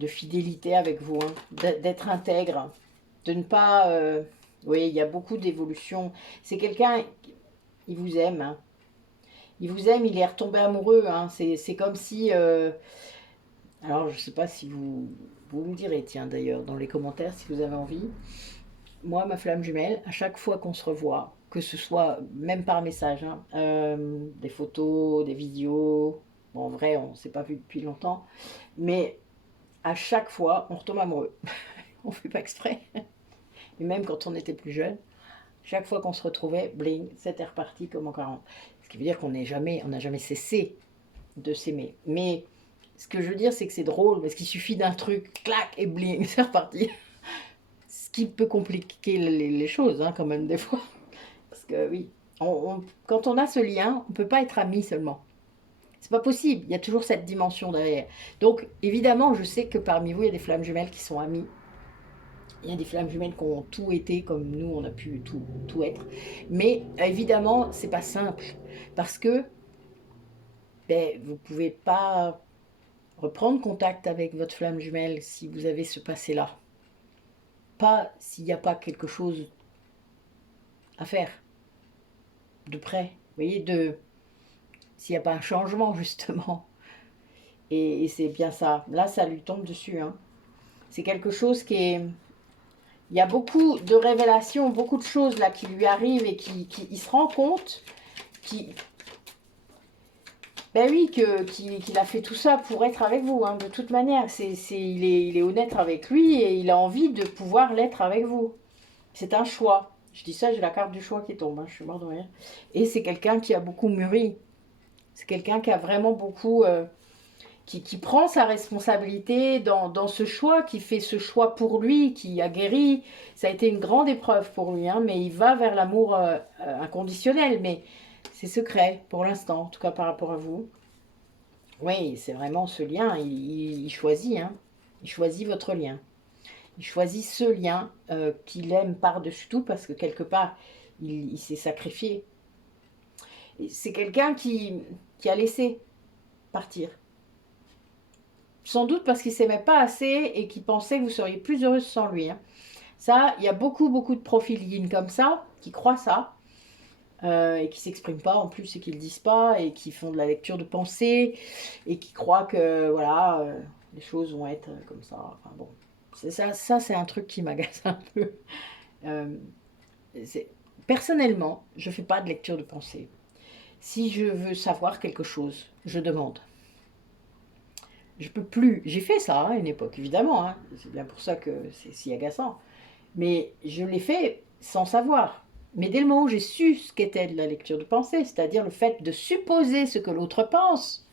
fidélité avec vous, hein, d'être intègre. De ne pas... oui, il y a beaucoup d'évolution. C'est quelqu'un, il vous aime, hein. Il vous aime, il est retombé amoureux, hein. C'est comme si... alors, je ne sais pas si vous me direz, tiens, d'ailleurs, dans les commentaires, si vous avez envie. Moi, ma flamme jumelle, à chaque fois qu'on se revoit, que ce soit même par message, hein, des photos, des vidéos... Bon, en vrai, on ne s'est pas vu depuis longtemps. Mais à chaque fois, on retombe amoureux. On ne fait pas exprès. Et même quand on était plus jeune, chaque fois qu'on se retrouvait, bling, c'était reparti comme en 40. Ce qui veut dire qu'on n'a jamais cessé de s'aimer. Mais ce que je veux dire, c'est que c'est drôle, parce qu'il suffit d'un truc, clac, et bling, c'est reparti. Ce qui peut compliquer les choses, hein, quand même, des fois. Parce que oui, quand on a ce lien, on ne peut pas être amis seulement. C'est pas possible, il y a toujours cette dimension derrière. Donc, évidemment, je sais que parmi vous, il y a des flammes jumelles qui sont amies. Il y a des flammes jumelles qui ont tout été comme nous, on a pu tout être. Mais évidemment, c'est pas simple. Parce que vous ne pouvez pas reprendre contact avec votre flamme jumelle si vous avez ce passé-là. Pas s'il n'y a pas quelque chose à faire de près. Vous voyez, s'il n'y a pas un changement, justement. Et c'est bien ça. Là, ça lui tombe dessus, hein. C'est quelque chose qui est... Il y a beaucoup de révélations, beaucoup de choses là qui lui arrivent et il se rend compte qu'il a fait tout ça pour être avec vous, hein, de toute manière. Il est honnête avec lui et il a envie de pouvoir l'être avec vous. C'est un choix. Je dis ça, j'ai la carte du choix qui tombe, hein, je suis mort de rire. Et c'est quelqu'un qui a beaucoup mûri. C'est quelqu'un qui a vraiment beaucoup... qui prend sa responsabilité dans ce choix, qui fait ce choix pour lui, qui a guéri. Ça a été une grande épreuve pour lui, hein, mais il va vers l'amour inconditionnel. Mais c'est secret pour l'instant, en tout cas par rapport à vous. Oui, c'est vraiment ce lien, il choisit, hein. Il choisit votre lien. Il choisit ce lien qu'il aime par-dessus tout parce que quelque part, il s'est sacrifié. C'est quelqu'un qui a laissé partir. Sans doute parce qu'il ne s'aimait pas assez et qu'il pensait que vous seriez plus heureuse sans lui, hein. Ça, il y a beaucoup de profils yin comme ça, qui croient ça, et qui ne s'expriment pas en plus et qui ne le disent pas, et qui font de la lecture de pensée, et qui croient que, voilà, les choses vont être comme ça. Enfin bon, ça c'est un truc qui m'agace un peu. Personnellement, je ne fais pas de lecture de pensée. Si je veux savoir quelque chose, je demande. Je peux plus. J'ai fait ça à une époque, évidemment, hein. C'est bien pour ça que c'est si agaçant. Mais je l'ai fait sans savoir. Mais dès le moment où j'ai su ce qu'était de la lecture de pensée, c'est-à-dire le fait de supposer ce que l'autre pense,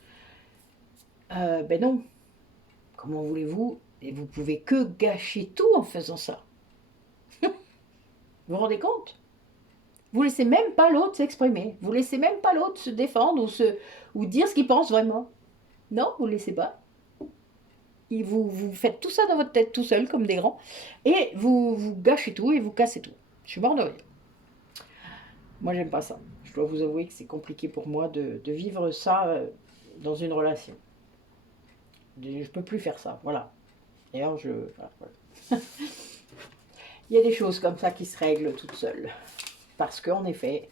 ben non. Comment voulez-vous? Et vous pouvez que gâcher tout en faisant ça. Vous vous rendez compte? Vous laissez même pas l'autre s'exprimer. Vous laissez même pas l'autre se défendre ou dire ce qu'il pense vraiment. Non, vous ne laissez pas. vous faites tout ça dans votre tête tout seul, comme des grands, et vous gâchez tout et vous cassez tout. Je suis mort de rire. Moi, j'aime pas ça. Je dois vous avouer que c'est compliqué pour moi de vivre ça dans une relation. Je peux plus faire ça, voilà. D'ailleurs, voilà. Il y a des choses comme ça qui se règlent toutes seules. Parce qu'en effet,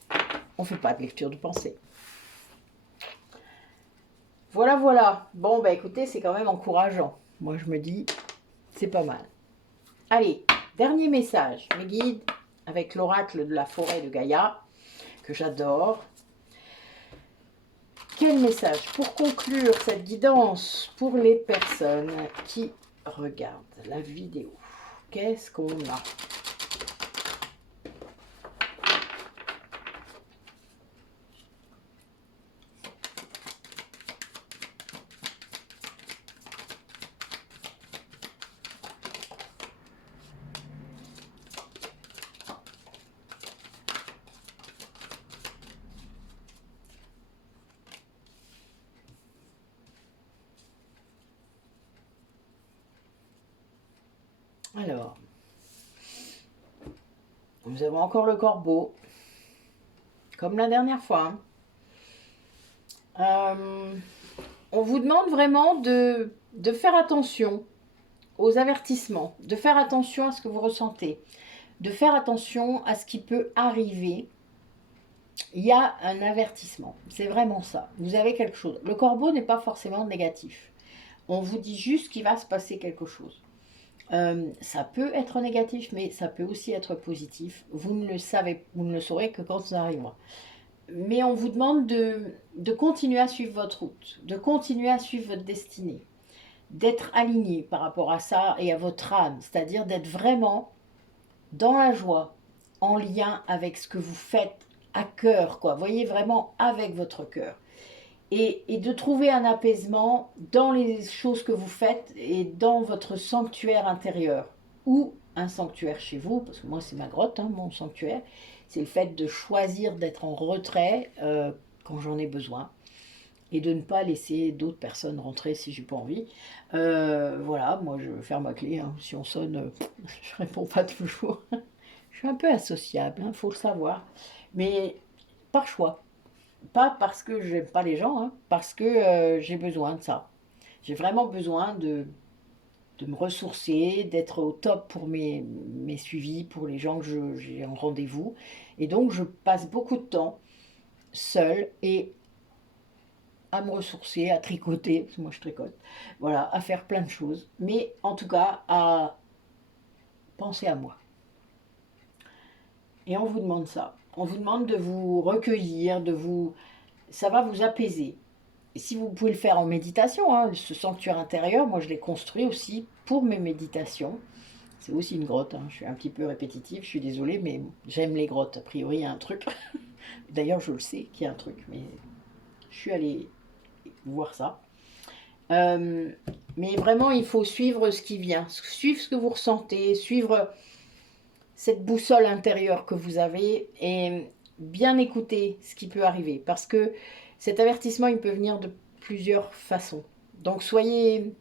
on ne fait pas de lecture de pensée. Voilà, voilà. Bon, bah écoutez, c'est quand même encourageant. Moi, je me dis, c'est pas mal. Allez, dernier message. Mes guides, avec l'oracle de la forêt de Gaïa, que j'adore. Quel message pour conclure cette guidance pour les personnes qui regardent la vidéo? Qu'est-ce qu'on a? Alors, nous avons encore le corbeau, comme la dernière fois. On vous demande vraiment de faire attention aux avertissements, de faire attention à ce que vous ressentez, de faire attention à ce qui peut arriver. Il y a un avertissement, c'est vraiment ça. Vous avez quelque chose. Le corbeau n'est pas forcément négatif. On vous dit juste qu'il va se passer quelque chose. Ça peut être négatif, mais ça peut aussi être positif. Vous ne le savez, vous ne le saurez que quand ça arrivera. Mais on vous demande de continuer à suivre votre route, de continuer à suivre votre destinée, d'être aligné par rapport à ça et à votre âme, c'est-à-dire d'être vraiment dans la joie, en lien avec ce que vous faites à cœur, quoi. Voyez, vraiment avec votre cœur. Et de trouver un apaisement dans les choses que vous faites et dans votre sanctuaire intérieur ou un sanctuaire chez vous, parce que moi c'est ma grotte, hein, mon sanctuaire, c'est le fait de choisir d'être en retrait quand j'en ai besoin et de ne pas laisser d'autres personnes rentrer si j'ai pas envie. Voilà, moi je ferme ma clé, hein. Si on sonne, je réponds pas toujours. Je suis un peu associable, il faut le savoir, mais par choix. Pas parce que j'aime pas les gens, hein, parce que j'ai besoin de ça. J'ai vraiment besoin de me ressourcer, d'être au top pour mes suivis, pour les gens que j'ai en rendez-vous. Et donc, je passe beaucoup de temps seule et à me ressourcer, à tricoter, parce que moi je tricote, voilà, à faire plein de choses. Mais en tout cas, à penser à moi. Et on vous demande ça. On vous demande de vous recueillir, ça va vous apaiser. Et si vous pouvez le faire en méditation, hein, ce sanctuaire intérieur, moi je l'ai construit aussi pour mes méditations. C'est aussi une grotte, hein. Je suis un petit peu répétitive, je suis désolée, mais j'aime les grottes. A priori, il y a un truc. D'ailleurs, je le sais qu'il y a un truc, mais je suis allée voir ça. Mais vraiment, il faut suivre ce qui vient, suivre ce que vous ressentez, suivre cette boussole intérieure que vous avez et bien écouter ce qui peut arriver. Parce que cet avertissement, il peut venir de plusieurs façons. Donc soyez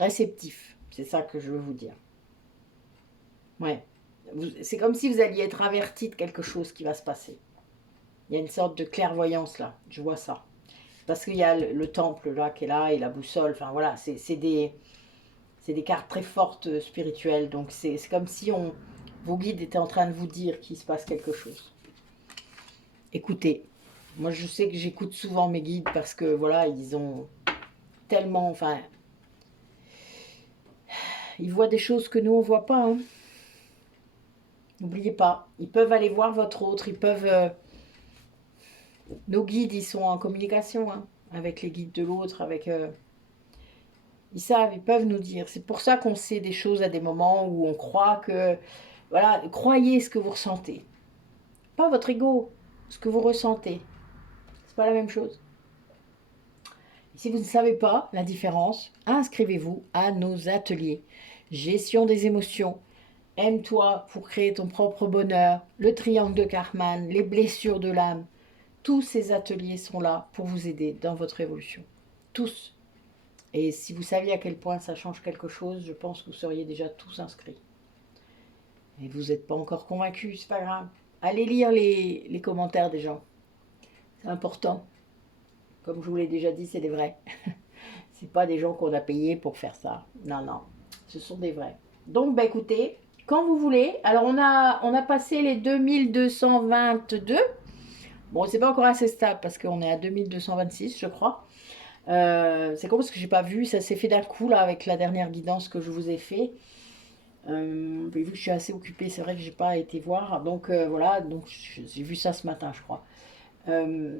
réceptifs, c'est ça que je veux vous dire. Ouais. C'est comme si vous alliez être averti de quelque chose qui va se passer. Il y a une sorte de clairvoyance là, je vois ça. Parce qu'il y a le temple là qui est là et la boussole, enfin voilà, c'est des cartes très fortes spirituelles. Donc c'est comme si vos guides étaient en train de vous dire qu'il se passe quelque chose. Écoutez, moi je sais que j'écoute souvent mes guides parce que voilà, ils ont tellement, enfin, ils voient des choses que nous on voit pas. Hein. N'oubliez pas, ils peuvent aller voir votre autre, ils peuvent... nos guides, ils sont en communication hein, avec les guides de l'autre, avec... ils savent, ils peuvent nous dire. C'est pour ça qu'on sait des choses à des moments où on croit que... Voilà, croyez ce que vous ressentez. Pas votre ego, ce que vous ressentez. C'est pas la même chose. Et si vous ne savez pas la différence, inscrivez-vous à nos ateliers. Gestion des émotions, aime-toi pour créer ton propre bonheur, le triangle de Karman, les blessures de l'âme. Tous ces ateliers sont là pour vous aider dans votre évolution. Tous. Et si vous saviez à quel point ça change quelque chose, je pense que vous seriez déjà tous inscrits. Et vous n'êtes pas encore convaincus, c'est pas grave. Allez lire les commentaires des gens. C'est important. Comme je vous l'ai déjà dit, c'est des vrais. C'est pas des gens qu'on a payés pour faire ça. Non, non. Ce sont des vrais. Donc, bah écoutez, quand vous voulez. Alors, on a passé les 2222. Bon, c'est pas encore assez stable parce qu'on est à 2226, je crois. C'est con parce que j'ai pas vu. Ça s'est fait d'un coup, là, avec la dernière guidance que je vous ai fait. Vu que je suis assez occupée, c'est vrai que j'ai pas été voir. Donc, voilà. Donc, j'ai vu ça ce matin, je crois. Euh,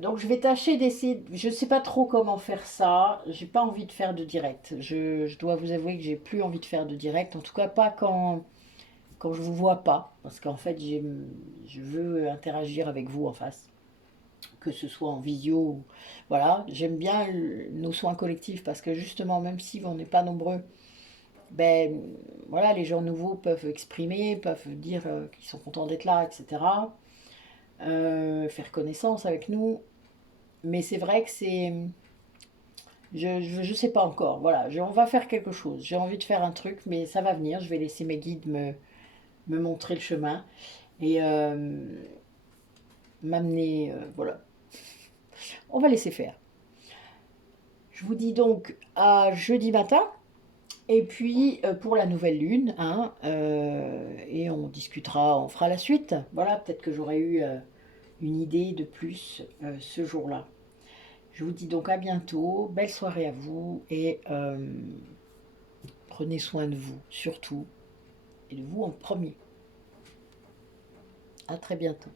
donc je vais tâcher d'essayer, je ne sais pas trop comment faire ça, j'ai pas envie de faire de direct. Je dois vous avouer que j'ai plus envie de faire de direct, en tout cas pas quand je vous vois pas, parce qu'en fait je veux interagir avec vous en face, que ce soit en visio, voilà. J'aime bien nos soins collectifs parce que justement même si on n'est pas nombreux, ben voilà, les gens nouveaux peuvent exprimer, peuvent dire qu'ils sont contents d'être là, etc. Faire connaissance avec nous. Mais c'est vrai que c'est. Je sais pas encore. Voilà, on va faire quelque chose. J'ai envie de faire un truc, mais ça va venir. Je vais laisser mes guides me montrer le chemin et m'amener. Voilà, on va laisser faire. Je vous dis donc à jeudi matin. Et puis pour la nouvelle lune, hein, et on discutera, on fera la suite. Voilà, peut-être que j'aurai eu une idée de plus ce jour-là. Je vous dis donc à bientôt, belle soirée à vous et prenez soin de vous surtout et de vous en premier. À très bientôt.